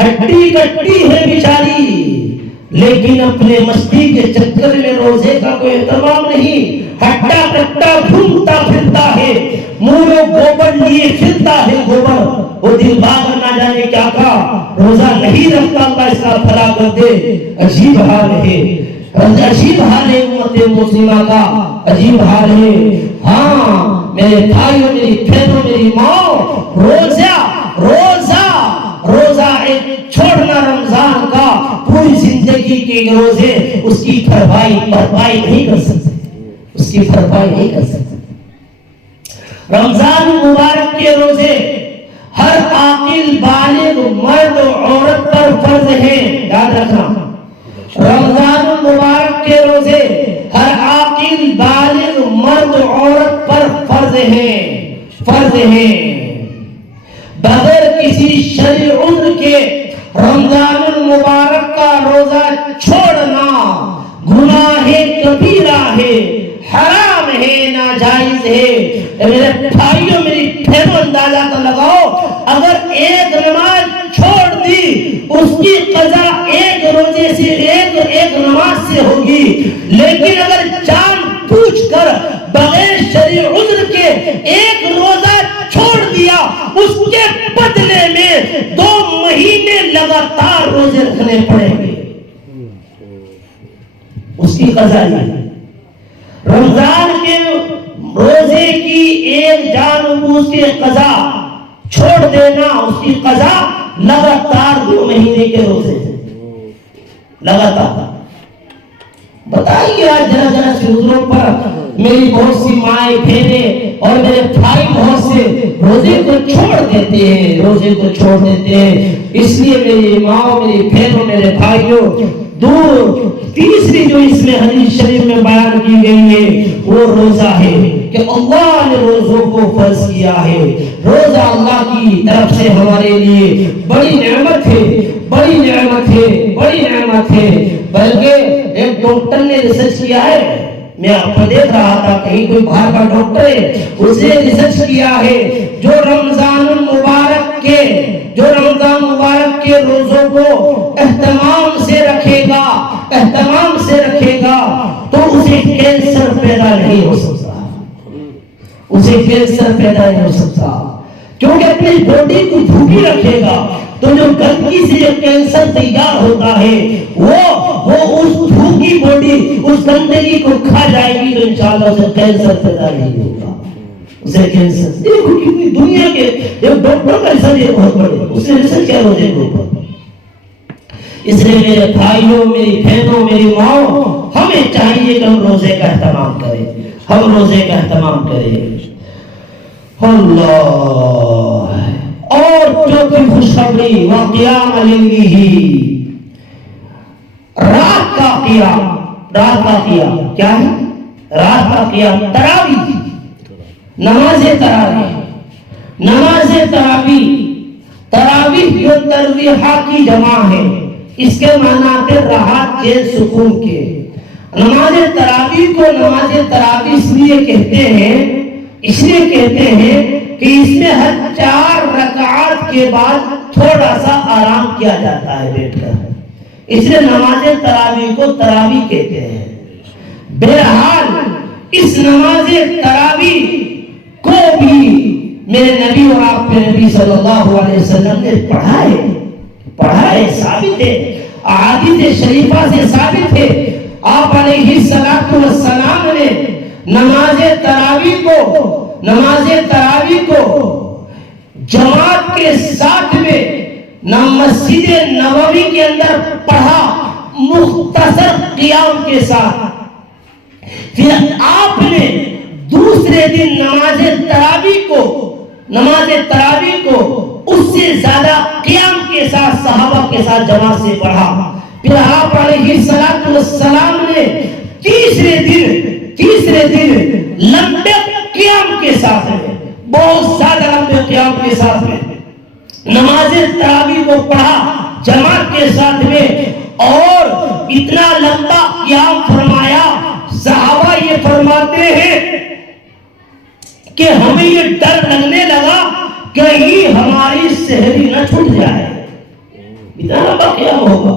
ہڈی کٹی ہے بیچاری، لیکن اپنے مستی کے چکر میں روزے کا کوئی اہتمام نہیں. ہٹا کٹا گھومتا پھرتا ہے، منہ میں گوبر لیے پھرتا ہے گوبر. وہ دل باغ نہ جانے کیا کہا، روزہ نہیں رکھتا، اللہ اس کا بھلا کر دے. عجیب حال ہے، عجیب حال ہے امت مسلمہ کا، عجیب حال ہے. ہاں میرے بھائیوں، میری بہنوں، میری ماں، روزہ روزہ روزہ ایک چھوڑنا رمضان کا، پوری زندگی کے روزے اس کی بھرپائی نہیں کر سکتے، اس کی بھرپائی نہیں کر سکتے. رمضان مبارک کے روزے ہر عاقل بالغ مرد و عورت پر فرض ہیں، یاد رکھنا. رمضان المبارک کے روزے ہر عاقل بالغ مرد و عورت پر فرض ہیں، فرض ہیں. بغیر کسی شرعی عذر کے رمضان المبارک کا روزہ چھوڑنا گناہ کبیرہ ہے، حرام ہے، ناجائز ہے. میرے بھائیوں، میری بہنوں، اندازہ تو لگاؤ، اگر ایک نماز چھوڑ دی، اس کی قضا ایک روزے سے، ایک نماز سے ہوگی. لیکن اگر جان بوجھ کر بغیر شرعی عذر کے ایک روزہ چھوڑ دیا، اس کے بدلے میں 2 مہینے لگاتار روزے رکھنے پڑیں گے. اس کی قضا ہے. رمضان کے روزے کی ایک جان بوجھ کے قضا چھوڑ دینا، اس کی قضا لگاتار 2 مہینے کے روزے لگاتار. بتائیے آج ذرا ذرا سے عذروں پر میری بہت سی مائیں بہنیں اور میرے بھائی بہت سے روزے کو چھوڑ دیتے ہیں، روزے کو چھوڑ دیتے ہیں. اس لیے میری ماں، میری بہنوں، میرے بھائیوں، تیسری جو اس میں حدیث شریف میں بیان کی گئی ہے وہ روزہ ہے کہ اللہ نے روزوں کو فرض کیا ہے. روزہ اللہ کی طرف سے ہمارے لیے بڑی نعمت ہے، بڑی نعمت ہے، بڑی نعمت ہے. بلکہ ایک ڈاکٹر نے ریسرچ کیا ہے، میں آپ کو دیکھ رہا تھا، کہیں کوئی باہر کا ڈاکٹر ہے، اس نے ریسرچ کیا ہے، جو رمضان المبارک کے روزوں کو اہتمام سے رکھے گا، اہتمام سے رکھے گا، تو اسے کینسر پیدا نہیں ہو سکتا، اسے کینسر پیدا نہیں ہو سکتا. کیونکہ اپنی باڈی کو بھوکی رکھے گا تو جو گندگی سے جو کینسر تیار ہوتا ہے وہ اس بھوکی باڈی اس گندگی کو کھا جائے گی تو انشاءاللہ اسے کینسر پیدا نہیں ہوگا. اسے کینسر دیکھو کتنی دنیا کے ایک ڈاکٹر کا ریسرچ ہے بہت بڑے, اس نے ریسرچ کیا روزے کے اوپر. اس لیے میرے بھائیوں, میری بہنوں, میری ماؤں, ہمیں چاہیے کہ ہم روزے کا اہتمام کریں, ہم روزے کا اہتمام کریں. اللہ. اور چوتھی خوشخبری وقیام لیلہ, رات کا قیام. رات کا قیام کیا ہے؟ رات کا قیام تراویح, نماز تراویح. نماز تراویح, تراویح جو ترویحہ کی جمع ہے, اس کے معنی آتے راحت کے, سکون کے. نماز تراویح کو نماز تراویح اس لیے کہتے ہیں کہ اس میں ہر 4 رکعات کے بعد تھوڑا سا آرام کیا جاتا ہے بیٹھ کر, اس لیے نماز تراویح کو تراویح کہتے ہیں. بہرحال اس نماز تراویح کو بھی میرے نبی اور آپ کے نبی صلی اللہ علیہ وسلم نے پڑھا ہے, ثابت ہے, احادیث شریفہ سے ثابت ہے. آپ علیہ السلام نے نماز تراویح کو جماعت کے ساتھ میں مسجد نبوی کے اندر پڑھا, مختصر قیام کے ساتھ. پھر آپ نے دوسرے دن نماز تراویح کو اس سے زیادہ قیام کے ساتھ صحابہ کے ساتھ جماعت سے پڑھا. پھر آپ علیہ السلام نے تیسرے دن لمبے قیام کے ساتھ میں, بہت زیادہ لمبے قیام کے ساتھ میں نماز تراویح کو پڑھا جماعت کے ساتھ میں, اور اتنا لمبا قیام فرمایا. صحابہ یہ فرماتے ہیں کہ ہمیں یہ ڈر لگنے لگا کہیں ہماری سحری نہ چھوٹ جائے. اتنا لمبا قیام ہوگا,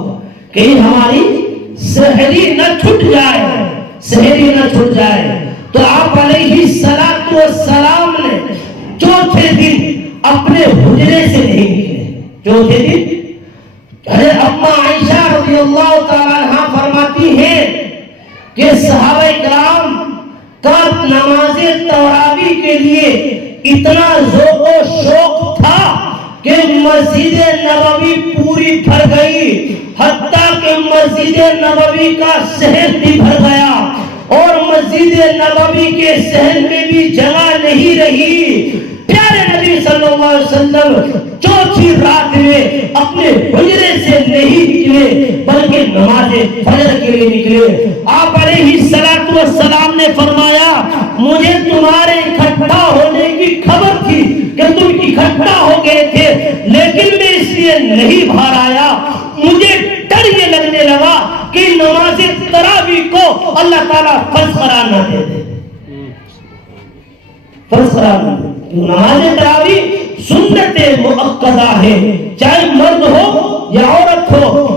کہیں ہماری سحری نہ چھوٹ جائے. تو آپ علیہ السلام نے چوتھے دن اپنے حجرے سے نہیں نکلے. چوتھے دن اما عائشہ رضی اللہ تعالی عنہا فرماتی ہیں کہ صحابہ کرام کا نماز تراویح کے لیے اتنا ذوق و شوق تھا کہ مسجد نبوی پوری بھر گئی, حتیٰ کہ مسجد نبوی کا صحن بھی بھر گیا, اور مسجد نبوی کے صحن میں بھی جگہ نہیں رہی. پیارے نبی صلی اللہ علیہ وسلم چوتھی رات میں اپنے حجرے سے نہیں نکلے بلکہ نماز فجر کے لیے نکلے. آپ علیہ السلام نے فرمایا مجھے تمہارے اکٹھا ہونے کی خبر تھی کہ تم اکٹھا ہو گئے تھے, لیکن میں اس لیے نہیں باہر آیا. مجھے ڈر یہ لگنے لگا کہ نماز تراویح کو اللہ تعالیٰ فرض قرار نہ دے دے. فرض قرار نہ دے. نماز تراویح سنت مؤکدہ ہے, چاہے مرد ہو یا عورت ہو.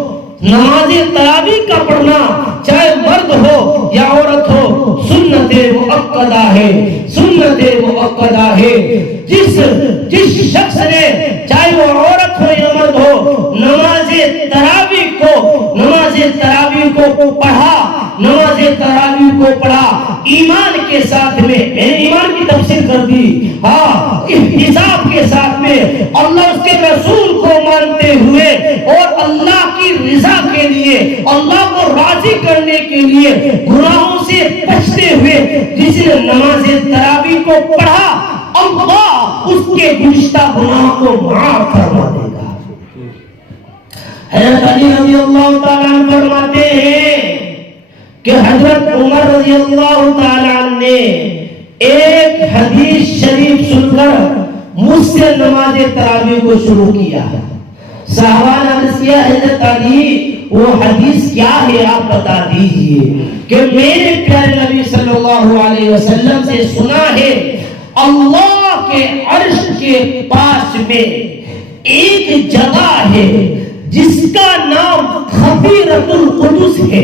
نماز تراویح کا پڑھنا چاہے مرد ہو یا عورت ہو سنت مؤکدہ ہے, سنت مؤکدہ ہے. جس شخص نے چاہے وہ عورت ہو یا مرد ہو نماز تراویح کو پڑھا ایمان کے ساتھ میں, ایمان کی تفسیر کر دی, احتساب کے ساتھ میں, اللہ اس کے رسول کو مانتے ہوئے اور اللہ کی رضا کے لیے, اللہ کو راضی کرنے کے لیے, گناہوں سے بچتے ہوئے جس نے نماز تراویح کو پڑھا اللہ اس کے گزشتہ گناہوں کو معاف فرما دے گا. حضرت علی رضی اللہ تعالیٰ عنہ فرماتے ہیں کہ حضرت عمر رضی اللہ تعالیٰ عنہ نے ایک حدیث شریف سن کر مجھ سے نماز تراویح کو شروع کیا. صحابہ نے عرض کیا حضرت علی وہ حدیث کیا ہے آپ بتا دیجئے کہ میرے پیارے نبی صلی اللہ علیہ وسلم سے سنا ہے اللہ کے عرش کے پاس میں ایک جگہ ہے جس کا نام خبیرۃ القدس ہے.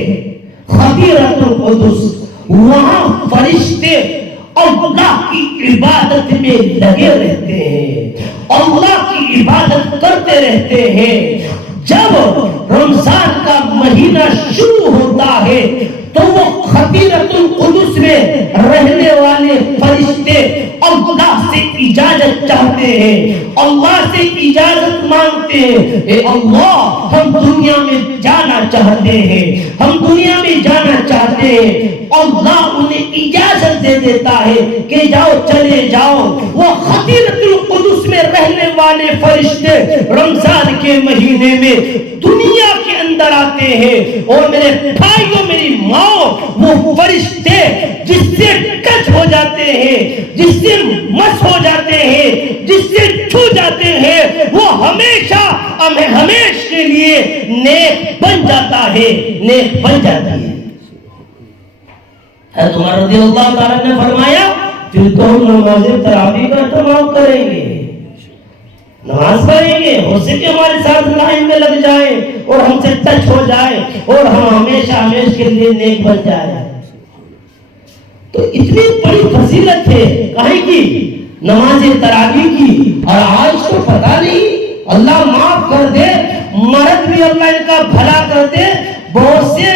خبیرۃ القدس, وہاں فرشتے اللہ کی عبادت میں لگے رہتے ہیں اللہ کی عبادت کرتے رہتے ہیں. جب رمضان کا مہینہ شروع ہوتا ہے تو وہ خطیرۃ القدس میں رہنے والے فرشتے اللہ سے اجازت چاہتے ہیں, اللہ سے اجازت مانگتے ہیں, اے اللہ ہم دنیا میں جانا چاہتے ہیں, ہم دنیا میں جانا چاہتے ہیں. اللہ انہیں اجازت دے دیتا ہے کہ جاؤ, چلے جاؤ. وہ خطیرۃ القدس میں رہنے والے فرشتے رمضان کے مہینے میں دنیا کے اندر آتے ہیں. اور میرے بھائیوں, میری ماں, وہ فرشتے جس سے ٹچ ہو جاتے ہیں, جس سے مس ہو جاتے ہیں, جس سے چھو جاتے ہیں, وہ ہمیشہ ہمیشہ کے لیے نیک بن جاتا ہے, نیک بن جاتا ہے. حضرت عمر رضی اللہ تعالیٰ نے فرمایا پھر تو ہم نماز تراویح کا اہتمام کریں گے, نماز پڑھیں گے, ہو سکے ہمارے ساتھ لائن میں لگ جائے اور ہم سے ٹچ ہو جائے اور ہم ہمیشہ کے لیے نیک بن جائے. تو اتنی بڑی فضیلت ہے کہیں کی نماز تراویح کی, اور آج تو پتہ نہیں, اللہ معاف کر دے, مرد بھی اللہ ان کا بھلا کر دے, بہت سے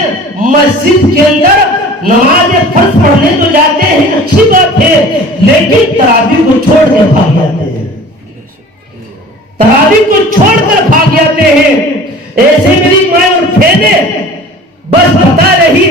مسجد کے اندر نماز فرض پڑھنے تو جاتے ہیں, اچھی بات ہے, لیکن تراویح کو چھوڑ کے بھاگ جاتے ہیں, تراویح کو چھوڑ کر بھاگ جاتے ہیں. ایسے میری ماں اور بہنیں بس بتا رہی,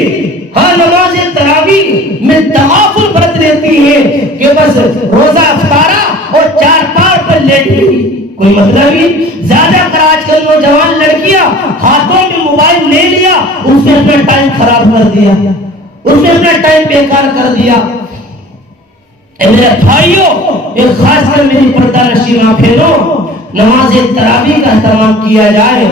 ہاں نماز تراویح میں تغافل برت لیتی ہے کہ بس روزہ افطارا اور چار پار پر لیٹ گئی, کوئی مطلب ہی. زیادہ تر آج کل نوجوان لڑکیاں ہاتھوں میں موبائل لے لیا, اس میں اپنا ٹائم خراب کر دیا, اس میں اپنا ٹائم بیکار کر دیا. میرے بھائیوں, ایک خاص کر میری پردہ نشین ماں بہنوں, نماز تراویح کا اہتمام کیا جائے.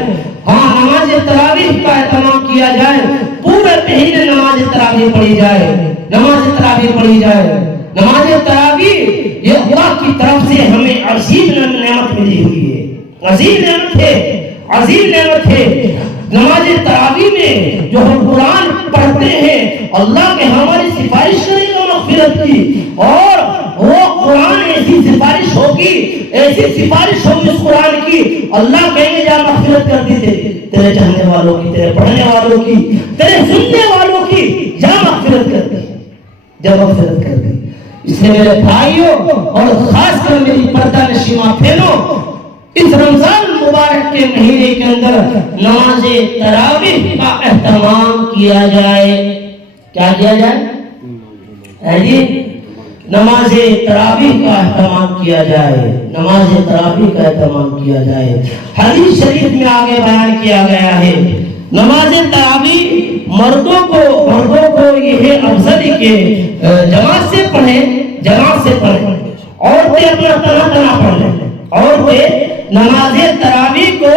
ہاں, نماز تراویح کا اہتمام کیا جائے, پورے مہینے نماز تراویح پڑھی جائے, نماز تراویح پڑھی جائے. نماز تراویح یہ اللہ کی طرف سے ہمیں عظیم نعمت ملی ہوئی ہے, عظیم نعمت ہے, عظیم نعمت ہے. نماز تراویح میں جو ہم قرآن پڑھتے ہیں, اللہ کے ہماری سفارش کرے گا مغفرت کی, اور وہ قرآن ایسی سفارش ہوگی, ایسی سفارش ہوگی اس قرآن کی, اللہ کہیں گے جا مغفرت کر دی تیرے چاہنے والوں کی, تیرے پڑھنے والوں کی, تیرے سننے والوں کی, جا مغفرت کر دی, جا مغفرت کر دی. اس لیے میرے بھائیوں اور خاص کر میری پردہ نشین ماں بہنوں, اس رمضان مبارک کے مہینے کے اندر نماز تراویح کا اہتمام کیا جائے. کیا کیا جائے جی؟ نماز تراویح کا اہتمام کیا جائے, نماز تراویح کا اہتمام کیا جائے. حدیث شریف میں آگے بیان کیا گیا ہے نماز تراویح مردوں کو یہ ہے افضل کہ جماعت سے پڑھیں, جماعت سے پڑھیں, عورتیں اپنا تنہا پڑھ لیں. عورتیں نماز تراویح کو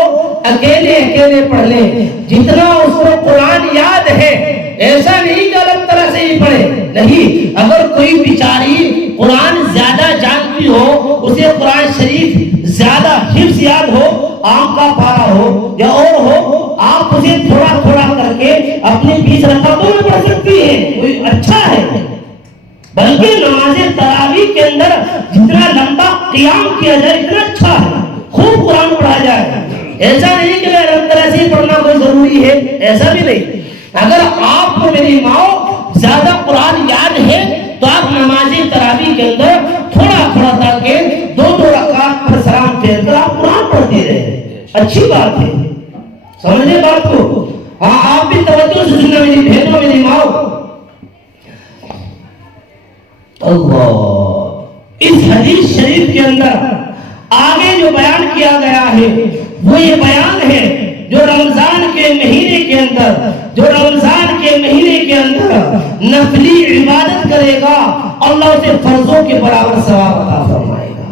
اکیلے پڑھ لیں, جتنا اس کو قرآن یاد ہے. ایسا نہیں کہ الگ طرح سے ہی پڑھے, نہیں. اگر کوئی بیچاری قرآن زیادہ جانتی ہو, اسے قرآن شریف زیادہ حفظ یاد ہو, آم کا پارا ہو یا اور ہو, آپ اسے تھوڑا تھوڑا کر کے اپنی 20 رکعتوں میں پڑھ سکتی ہے, کوئی اچھا ہے. بلکہ نماز تراویح کے اندر جتنا لمبا قیام کیا جائے اتنا اچھا ہے, خوب قرآن پڑھا جائے. ایسا نہیں کہ الگ طرح سے پڑھنا کوئی ضروری ہے, ایسا بھی نہیں. اگر آپ کو میری ماں زیادہ قرآن یاد ہے تو آپ نماز تراویح کے اندر تھوڑا تھوڑا کر کے 2 رکعت پر سلام پھیر کر آپ قرآن پڑھتے رہے, اچھی بات ہے. سمجھے بات کو؟ ہاں, آپ بھی توجہ سے سننا میری بہنوں, میری ماں. اللہ, اس حدیث شریف کے اندر آگے جو بیان کیا گیا ہے وہ یہ بیان ہے جو رمضان کے مہینے کے اندر, جو رمضان کے مہینے کے اندر نفلی عبادت کرے گا, اللہ اسے فرضوں کے برابر ثواب عطا فرمائے گا.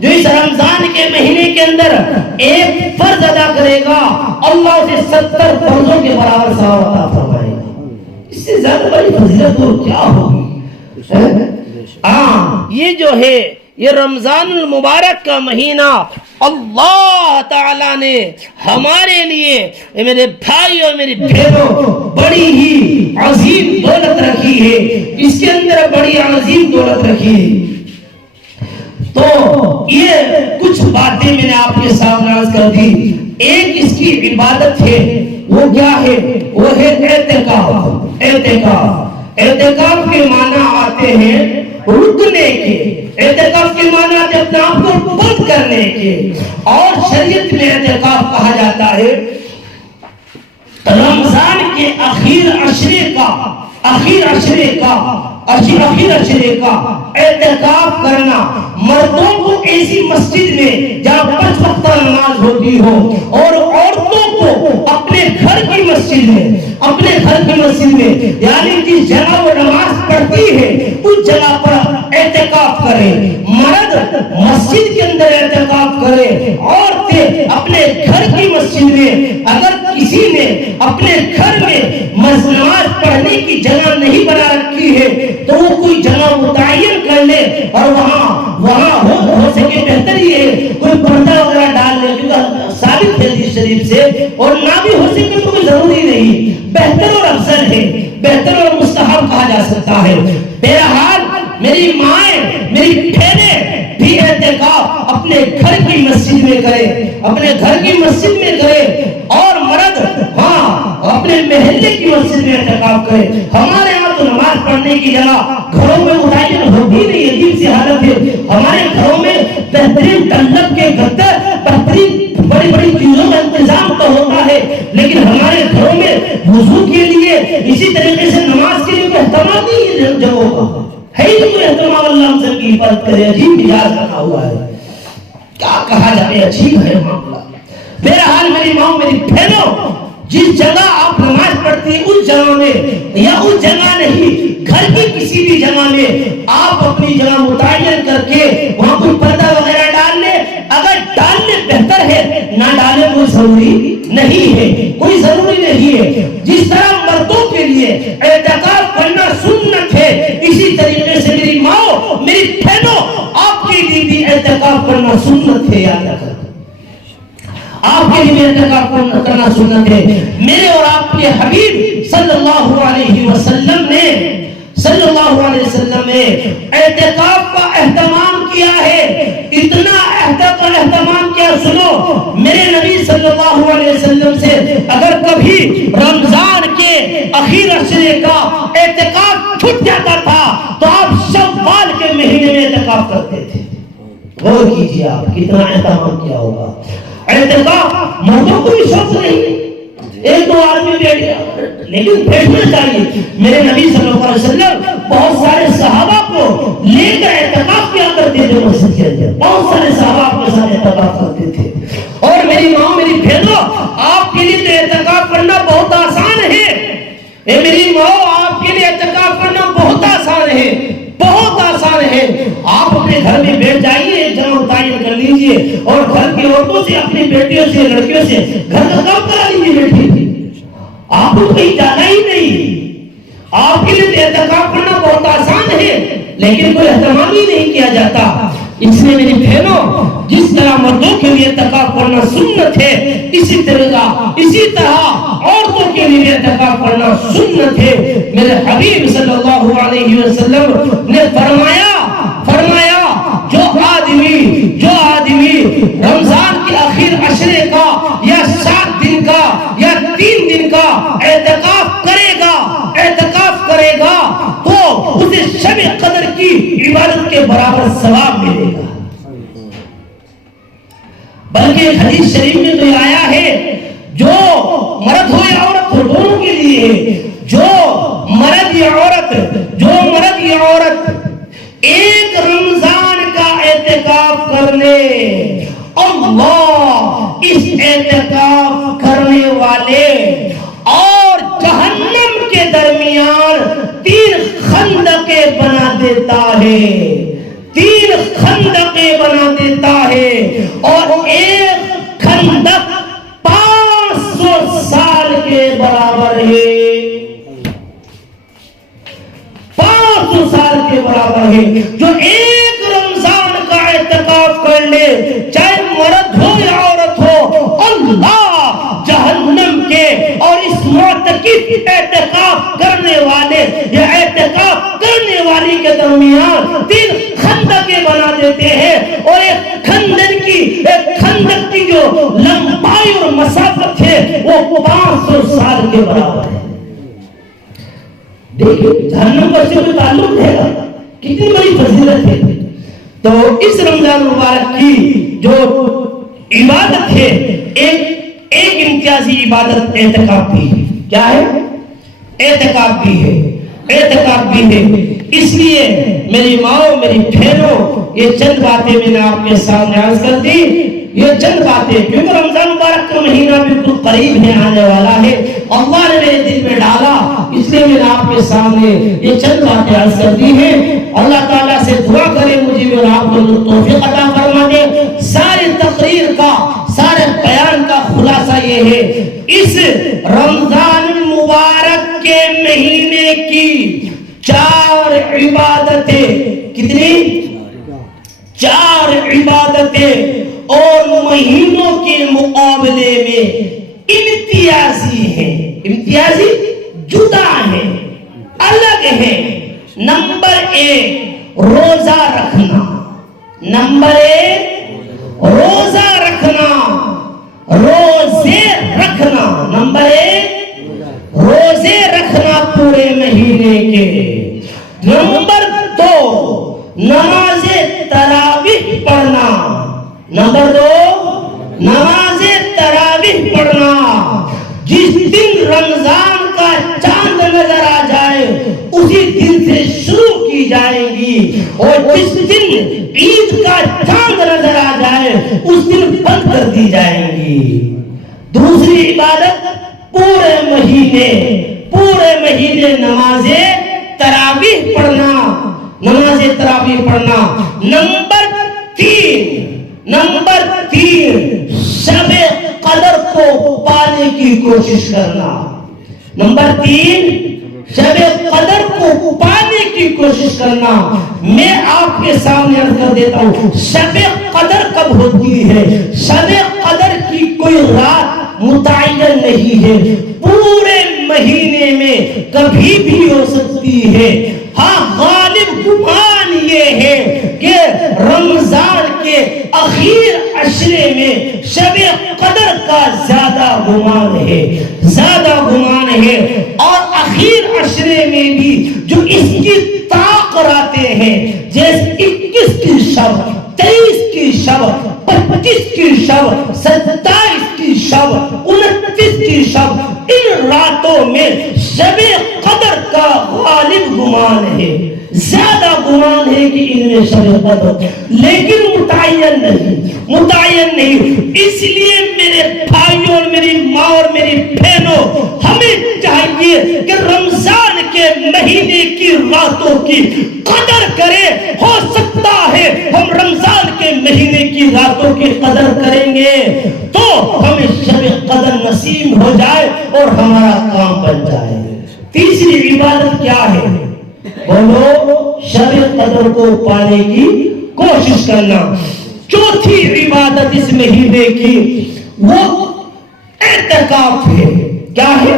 جو اس رمضان کے مہینے کے اندر ایک فرض ادا کرے گا, اللہ اسے 70 فرضوں کے برابر ثواب عطا فرمائے گا. اس سے زیادہ بڑی فضیلت اور کیا ہوگی؟ یہ جو ہے یہ رمضان المبارک کا مہینہ اللہ تعالیٰ نے ہمارے لیے, میرے بھائی اور میری بہنوں, بڑی ہی عظیم دولت رکھی ہے. اس کے اندر بڑی عظیم دولت رکھی ہے. تو یہ کچھ باتیں میں نے آپ کے سامنے عرض کر دی. ایک اس کی عبادت ہے، وہ کیا ہے؟ وہ ہے اعتکاف. اعتکاف کے معنی آتے ہیں رکنے کے، اعتکاف کے معنی آتے ہیں اپنے آپ کو بند کرنے کے. اور شریعت میں اعتکاف کہا جاتا ہے رمضان کے آخر عشرے کا اعتکاف کرنا. مردوں کو ایسی مسجد میں جہاں 5 وقت نماز ہوتی ہو، اور عورتوں کو اپنے گھر کی مسجد میں یعنی جس جگہ وہ نماز پڑھتی ہے اس جگہ پر اعتکاف کرے. مرد مسجد کے اندر اعتکاف کرے، عورتیں اپنے گھر کی مسجد میں. اگر کسی نے اپنے گھر میں نماز پڑھنے کی جگہ نہیں بنا رکھی ہے تو وہ کوئی جگہ متعین کر لے، اور وہاں ہو سکے بہتر یہ ہے کوئی پردہ وغیرہ ڈال لے، کیونکہ ثابت ہے حدیث شریف سے. اور نہ بھی ہو سکے تو کوئی ضروری نہیں، بہتر اور افضل ہے، بہتر اور مستحب کہا جا سکتا ہے. بہرحال میری مائیں، میری بہنیں بھی اعتکاف اپنے گھر کی مسجد میں کرے، اور مرد اپنے محلے کی مسجد میں اعتکاف کرے. ہمارے یہاں تو نماز پڑھنے کی جگہ گھروں میں متعین ہوتی نہیں، عجیب سی حالت ہے. ہمارے گھروں میں بہترین ٹنڈب کے گدے، بہترین بڑی بڑی چیزوں کا انتظام تو ہوتا ہے، لیکن ہمارے گھروں میں وضو کے لیے، اسی طریقے سے نماز کے لیے کوئی اہتمام نہیں ہے. جگہوں کا ہے ہی کوئی اہتمام. اللہ ہم سب کی حفاظت کرے. عجیب مزاج بنا ہوا ہے، کیا کہا جائے، عجیب ہے معاملہ. بہرحال میری ماں، میری بہنوں، جس جگہ آپ نماز پڑھتی ہیں اس جگہ میں، یا اس جگہ نہیں، گھر کی کسی بھی جگہ میں آپ اپنی جگہ متعین کر کے وہاں کوئی پردہ وغیرہ ڈال لیں. اگر ڈالنے بہتر ہے، نہ ڈالے کوئی ضروری نہیں ہے. جس طرح مردوں کے لیے اعتکاف کرنا سنت ہے، اسی طریقے سے میری ماں، میری بہنوں، آپ کے لیے بھی اعتکاف کرنا سنت ہے. یاد رکھنا، آپ کے لیے اعتکاف کرنا سنت ہے. میرے اور آپ کے حبیب صلی اللہ علیہ وسلم نے اعتکاف کا اہتمام کیا ہے. اتنا اہتمام کیا، سنو، میرے نبی صلی اللہ علیہ وسلم سے اگر کبھی رمضان کے آخر عشرے کا اعتکاف چھوٹ جاتا تھا تو آپ شوال کے مہینے میں اعتکاف کرتے تھے. غور کیجیے آپ کتنا اہتمام کیا ہوگا. اعتکاف مردوں کو بھی شوق نہیں، ایک دو آدمی بیٹھ گیا، لیکن بیٹھنا چاہیے. میرے نبی صلی اللہ علیہ وسلم بہت سارے صحابہ کو لے کر اعتکاف کیا کرتے تھے مسجد کے اندر. بہت سارے صحابہ کے ساتھ اعتکاف کرتے تھے. اور میری ماں، میری بہنوں، آپ کے لیے تو اعتکاف کرنا بہت آسان ہے. اے میری ماں، آپ کے لیے اعتکاف کرنا بہت آسان ہے، بہت آسان ہے. آپ اپنے گھر میں بیٹھ جائیے، ایک جگہ متعین کر لیجئے، اور گھر کی عورتوں سے، اپنی بیٹیوں سے، لڑکیوں سے گھر کا کام کرا لیجیے. بیٹھی آپ کو کہیں جانا ہی نہیں. آپ کے لیے اعتکاف کرنا بہت آسان ہے، لیکن کوئی اہتمام ہی نہیں کیا جاتا. اس لیے میری بہنوں، جس طرح مردوں کے لیے اعتکاف کرنا سنت ہے، اسی طرح عورتوں کے لیے اعتکاف کرنا سنت ہے. میرے حبیب صلی اللہ علیہ وسلم نے فرمایا جو آدمی رمضان کے آخر عشرے کا یا 7 دن کا یا 3 دن کا اعتکاف کرے گا تو اسے شب قدر کی عبادت کے برابر ثواب ملے گا. بلکہ حدیث شریف میں تو آیا ہے، جو مرد ہو یا عورت ہو، دونوں کے لیے ہے، جو مرد یا عورت ایک رمضان کا اعتکاف کر لے، اللہ اس اعتکاف کرنے والے اور جہنم کے درمیان 3 خندقیں بنا دیتا ہے، اور ایک خندق 500 سال کے برابر ہے. 500 سال کے برابر ہے. جو ایک رمضان کا اعتکاف کر لے، چاہے مرد ہو یا عورت ہو، اللہ جہنم کے اور اس معتکف اعتکاف کرنے والے یا اعتکاف کرنے والی کے درمیان 3 خندقیں بنا دے دیتے ہیں اور ایک خندق کی جو لمبائی اور مسافت ہے وہ 500 سال کے برابر ہے. دیکھیں جہنم پر سے جو تعلق ہے کتنی بڑی فضیلت ہے. تو اس رمضان مبارک کی جو عبادت ہے ایک امتیازی عبادت اعتکاف بھی ہے. کیا ہے؟ اعتکاف بھی ہے. اعتکاف بھی ہے. اس لیے میری ماں میری بہنوں یہ چند باتیں میں نے آپ کے سامنے عرض کر دی. یہ چند باتیں کیونکہ رمضان مبارک کا مہینہ بالکل قریب ہے آنے والا ہے. اللہ نے میرے دل میں ڈالا اس لیے میں نے آپ کے سامنے یہ چند باتیں عرض کر دی ہیں. اللہ تعالیٰ سے دعا کرے مجھے اور آپ کو توفیق عطا فرما دے. ساری تقریر کا سارے بیان کا خلاصہ یہ ہے اس رمضان مبارک کے مہینے کی 4 عبادتیں. کتنی؟ 4 عبادتیں اور مہینوں کے مقابلے میں امتیازی ہیں. امتیازی جدا ہیں، الگ ہیں. نمبر 1 روزہ رکھنا. نمبر 1 روزہ رکھنا. روزے رکھنا. نمبر 1 روزے رکھنا پورے مہینے کے. نمبر 2 نماز تراویح پڑھنا. نمبر 2 نماز تراویح پڑھنا. جس دن رمضان کا چاند نظر آ جائے اسی دن سے شروع کی جائے گی اور جس دن عید کا چاند نظر آ جائے اس دن بند کر دی جائے گی. دوسری عبادت پورے مہینے نماز تراویح پڑھنا. نماز تراویح پڑھنا. نمبر 3 شب قدر کو پانے کی کوشش کرنا. نمبر 3 شب قدر کو پانے کی کوشش کرنا. میں آپ کے سامنے عرض کر دیتا ہوں شب قدر کب ہوتی ہے؟ شب قدر کی کوئی رات متعین نہیں ہے. پورے مہینے میں کبھی بھی ہو سکتی ہے. ہاں غالب گمان یہ ہے کہ رمضان کے اخیر عشرے میں شب قدر کا زیادہ گمان ہے اور اخیر عشرے میں بھی جو اس کی طاق راتیں ہیں جیسے 21 کی شب، 23 کی شب، 25 کی شب، 27 کی شب، 29 کی شب، ان راتوں میں شب قدر کا غالب گمان ہے. زیادہ گمان ہے کہ ان میں شب قدر، لیکن متعین نہیں. اس لیے میرے بھائیوں اور میری ماں اور میری بہنوں ہمیں چاہیے کہ رمضان کے مہینے کی راتوں کی قدر کریں. ہو سکتا ہے ہم رمضان کے مہینے کی راتوں کی قدر کریں گے تو ہمیں شب قدر نصیب ہو جائے اور ہمارا کام بن جائے. تیسری عبادت کیا ہے؟ بولو شب قدر کو پانے کی کوشش کرنا. چوتھی عبادت اس مہینے کی وہ اعتکاف ہے. کیا ہے؟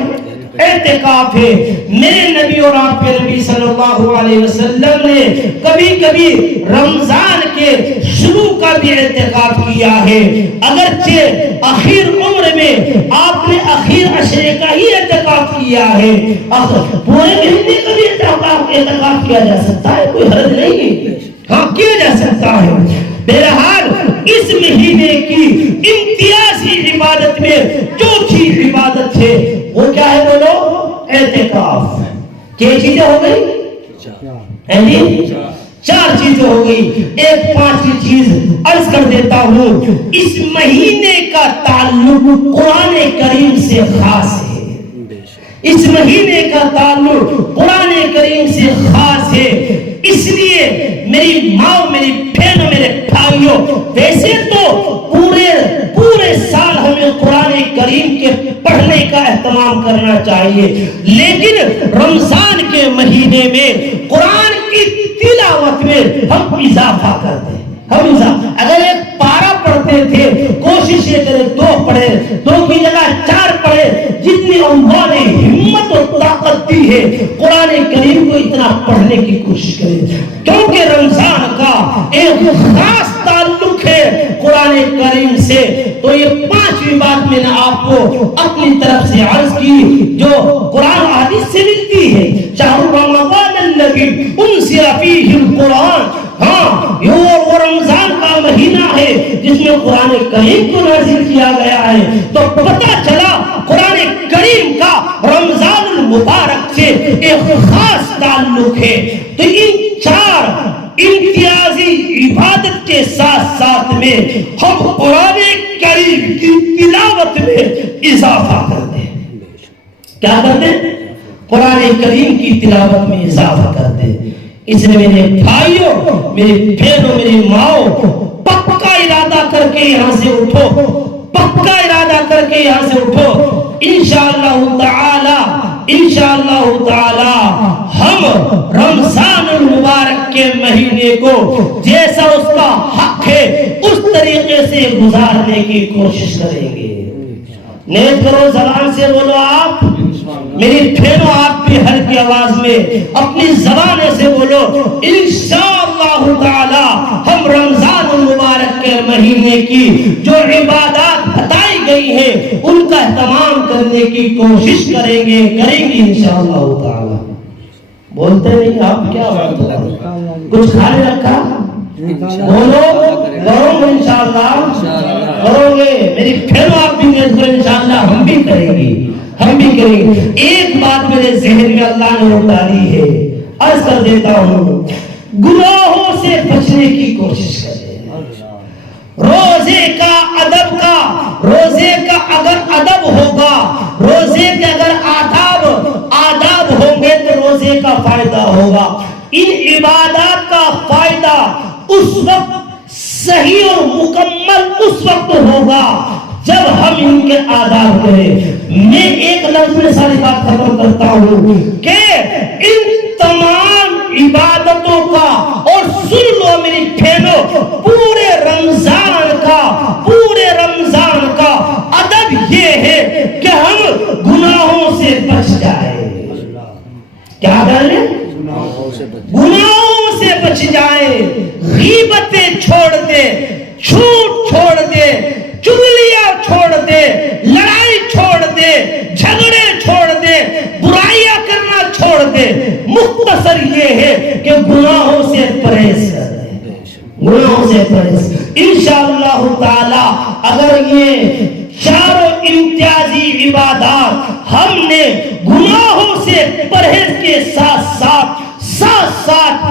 اعتکاف ہے. میرے نبی اور آپ کے نبی صلی اللہ علیہ وسلم نے کبھی کبھی رمضان کے شروع کا بھی اعتکاف کیا ہے. اگرچہ اخیر عمر میں آپ نے اخیر عشرے کا ہی اعتکاف کیا ہے. پورے مہینے کا بھی اعتکاف کیا جا سکتا ہے، کوئی حرج نہیں. ہاں کیا جا سکتا ہے. بہرحال اس مہینے کی امتیازی عبادت میں چوتھی عبادت ہے وہ کیا ہے؟ بولو اعتکاف. کیا چیزیں ہو گئی؟ 4 چیزیں ہو گئی. ایک 5ویں چیز عرض کر دیتا ہوں. اس مہینے کا تعلق قرآن کریم سے خاص ہے. اس مہینے کا تعلق قرآن کریم سے خاص ہے. اس لیے میری ماں میری بہن میرے بھائیوں ویسے تو پورے سال ہمیں قرآن کریم کے پڑھنے کا اہتمام کرنا چاہیے، لیکن رمضان کے مہینے میں قرآن کی تلاوت میں ہم اضافہ کرتے ہیں. اگر ایک پارہ پڑھ پڑھتے تھے کوشش یہ کرے 2 پڑھے، 2 کی جگہ 4 پڑھے، جتنی اللہ نے ہمت و طاقت دی ہے قرآن کریم کو اتنا پڑھنے کی کوشش کرے، کیونکہ رمضان کا ایک خاص تعلق ہے قرآن کریم سے۔ تو یہ 5ویں بات میں نے آپ کو اپنی طرف سے عرض کی جو قرآن حدیث سے ملتی ہے، شہر رمضان الذی انزل فیہ القرآن، ہاں یہ وہ رمضان کا مہینہ ہے جس میں قرآن کریم کو نازل کیا گیا ہے۔ تو پتہ چلا قرآن کریم کا رمضان المبارک سے ایک خاص تعلق ہے۔ تو ان 4 امتیازی عبادت کے ساتھ ساتھ میں ہم قرآن کریم کی تلاوت میں اضافہ کرتے ہیں۔ کیا کرتے ہیں؟ قرآن کریم کی تلاوت میں اضافہ کرتے ہیں۔ اس لیے میرے بھائیوں، میری بہنوں، میری ماؤں، پکا ارادہ کر کے یہاں سے اٹھو، پکا ارادہ کر کے یہاں سے اٹھو۔ انشاءاللہ تعالی ہم رمضان المبارک کے مہینے کو جیسا اس کا حق ہے اس طریقے سے گزارنے کی کوشش کریں گے۔ نیت کرو، زبان سے بولو، آپ میری بہنوں آپ بھی ہلکی آواز میں اپنی زبان سے بولو، انشاءاللہ تعالی ہم رمضان المبارک کے مہینے کی جو عبادات بتائی گئی ہیں ان کا اہتمام کرنے کی کوشش کریں گے انشاءاللہ تعالی۔ بولتے نہیں آپ، کیا بات ہے؟ کچھ کھانے رکھا؟ بولو، کرو گے انشاءاللہ، کرو گے میری بہنوں آپ بھی نیت کرو، انشاءاللہ ہم بھی کریں گے، ہم بھی کریں گے۔ ایک بات میرے ذہن میں اللہ نے ڈالی ہے، عرض کر دیتا ہوں، گناہوں سے بچنے کی کوشش کریں۔ روزے کا روزے کا اگر ادب ہوگا، روزے کے اگر آداب ہوں گے تو روزے کا فائدہ ہوگا۔ ان عبادات کا فائدہ اس وقت صحیح اور مکمل اس وقت ہوگا جب ہم ان کے آداب کریں۔ میں ایک لفظ میں ساری بات ختم کرتا ہوں کہ ان تمام عبادتوں کا، اور سن لو میری بہنوں، پورے رمضان کا ادب یہ ہے کہ ہم گناہوں سے بچ جائیں۔ کیا کریں؟ گناہوں سے بچ جائیں، غیبتیں چھوڑ دے، جھوٹ چھوڑ دے، چغلیاں چھوڑ دے، لڑائی چھوڑ دے، جھگڑے چھوڑ دے، برائیاں کرنا چھوڑ دے۔ مختصر یہ ہے کہ گناہوں سے پرہیز کر دے، گناہوں سے پرہیز۔ انشاءاللہ تعالی اگر یہ 4 امتیازی عبادات ہم نے گناہوں سے پرہیز کے ساتھ ساتھ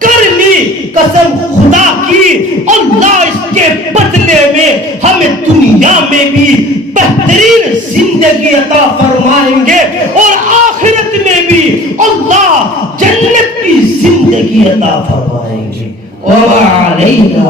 کر لی، قسم خدا کی اللہ اس کے بدلے میں ہمیں دنیا میں بھی بہترین زندگی عطا فرمائیں گے اور آخرت میں بھی اللہ جنت کی زندگی عطا فرمائیں گے۔ وَمَا عَلَيْنَا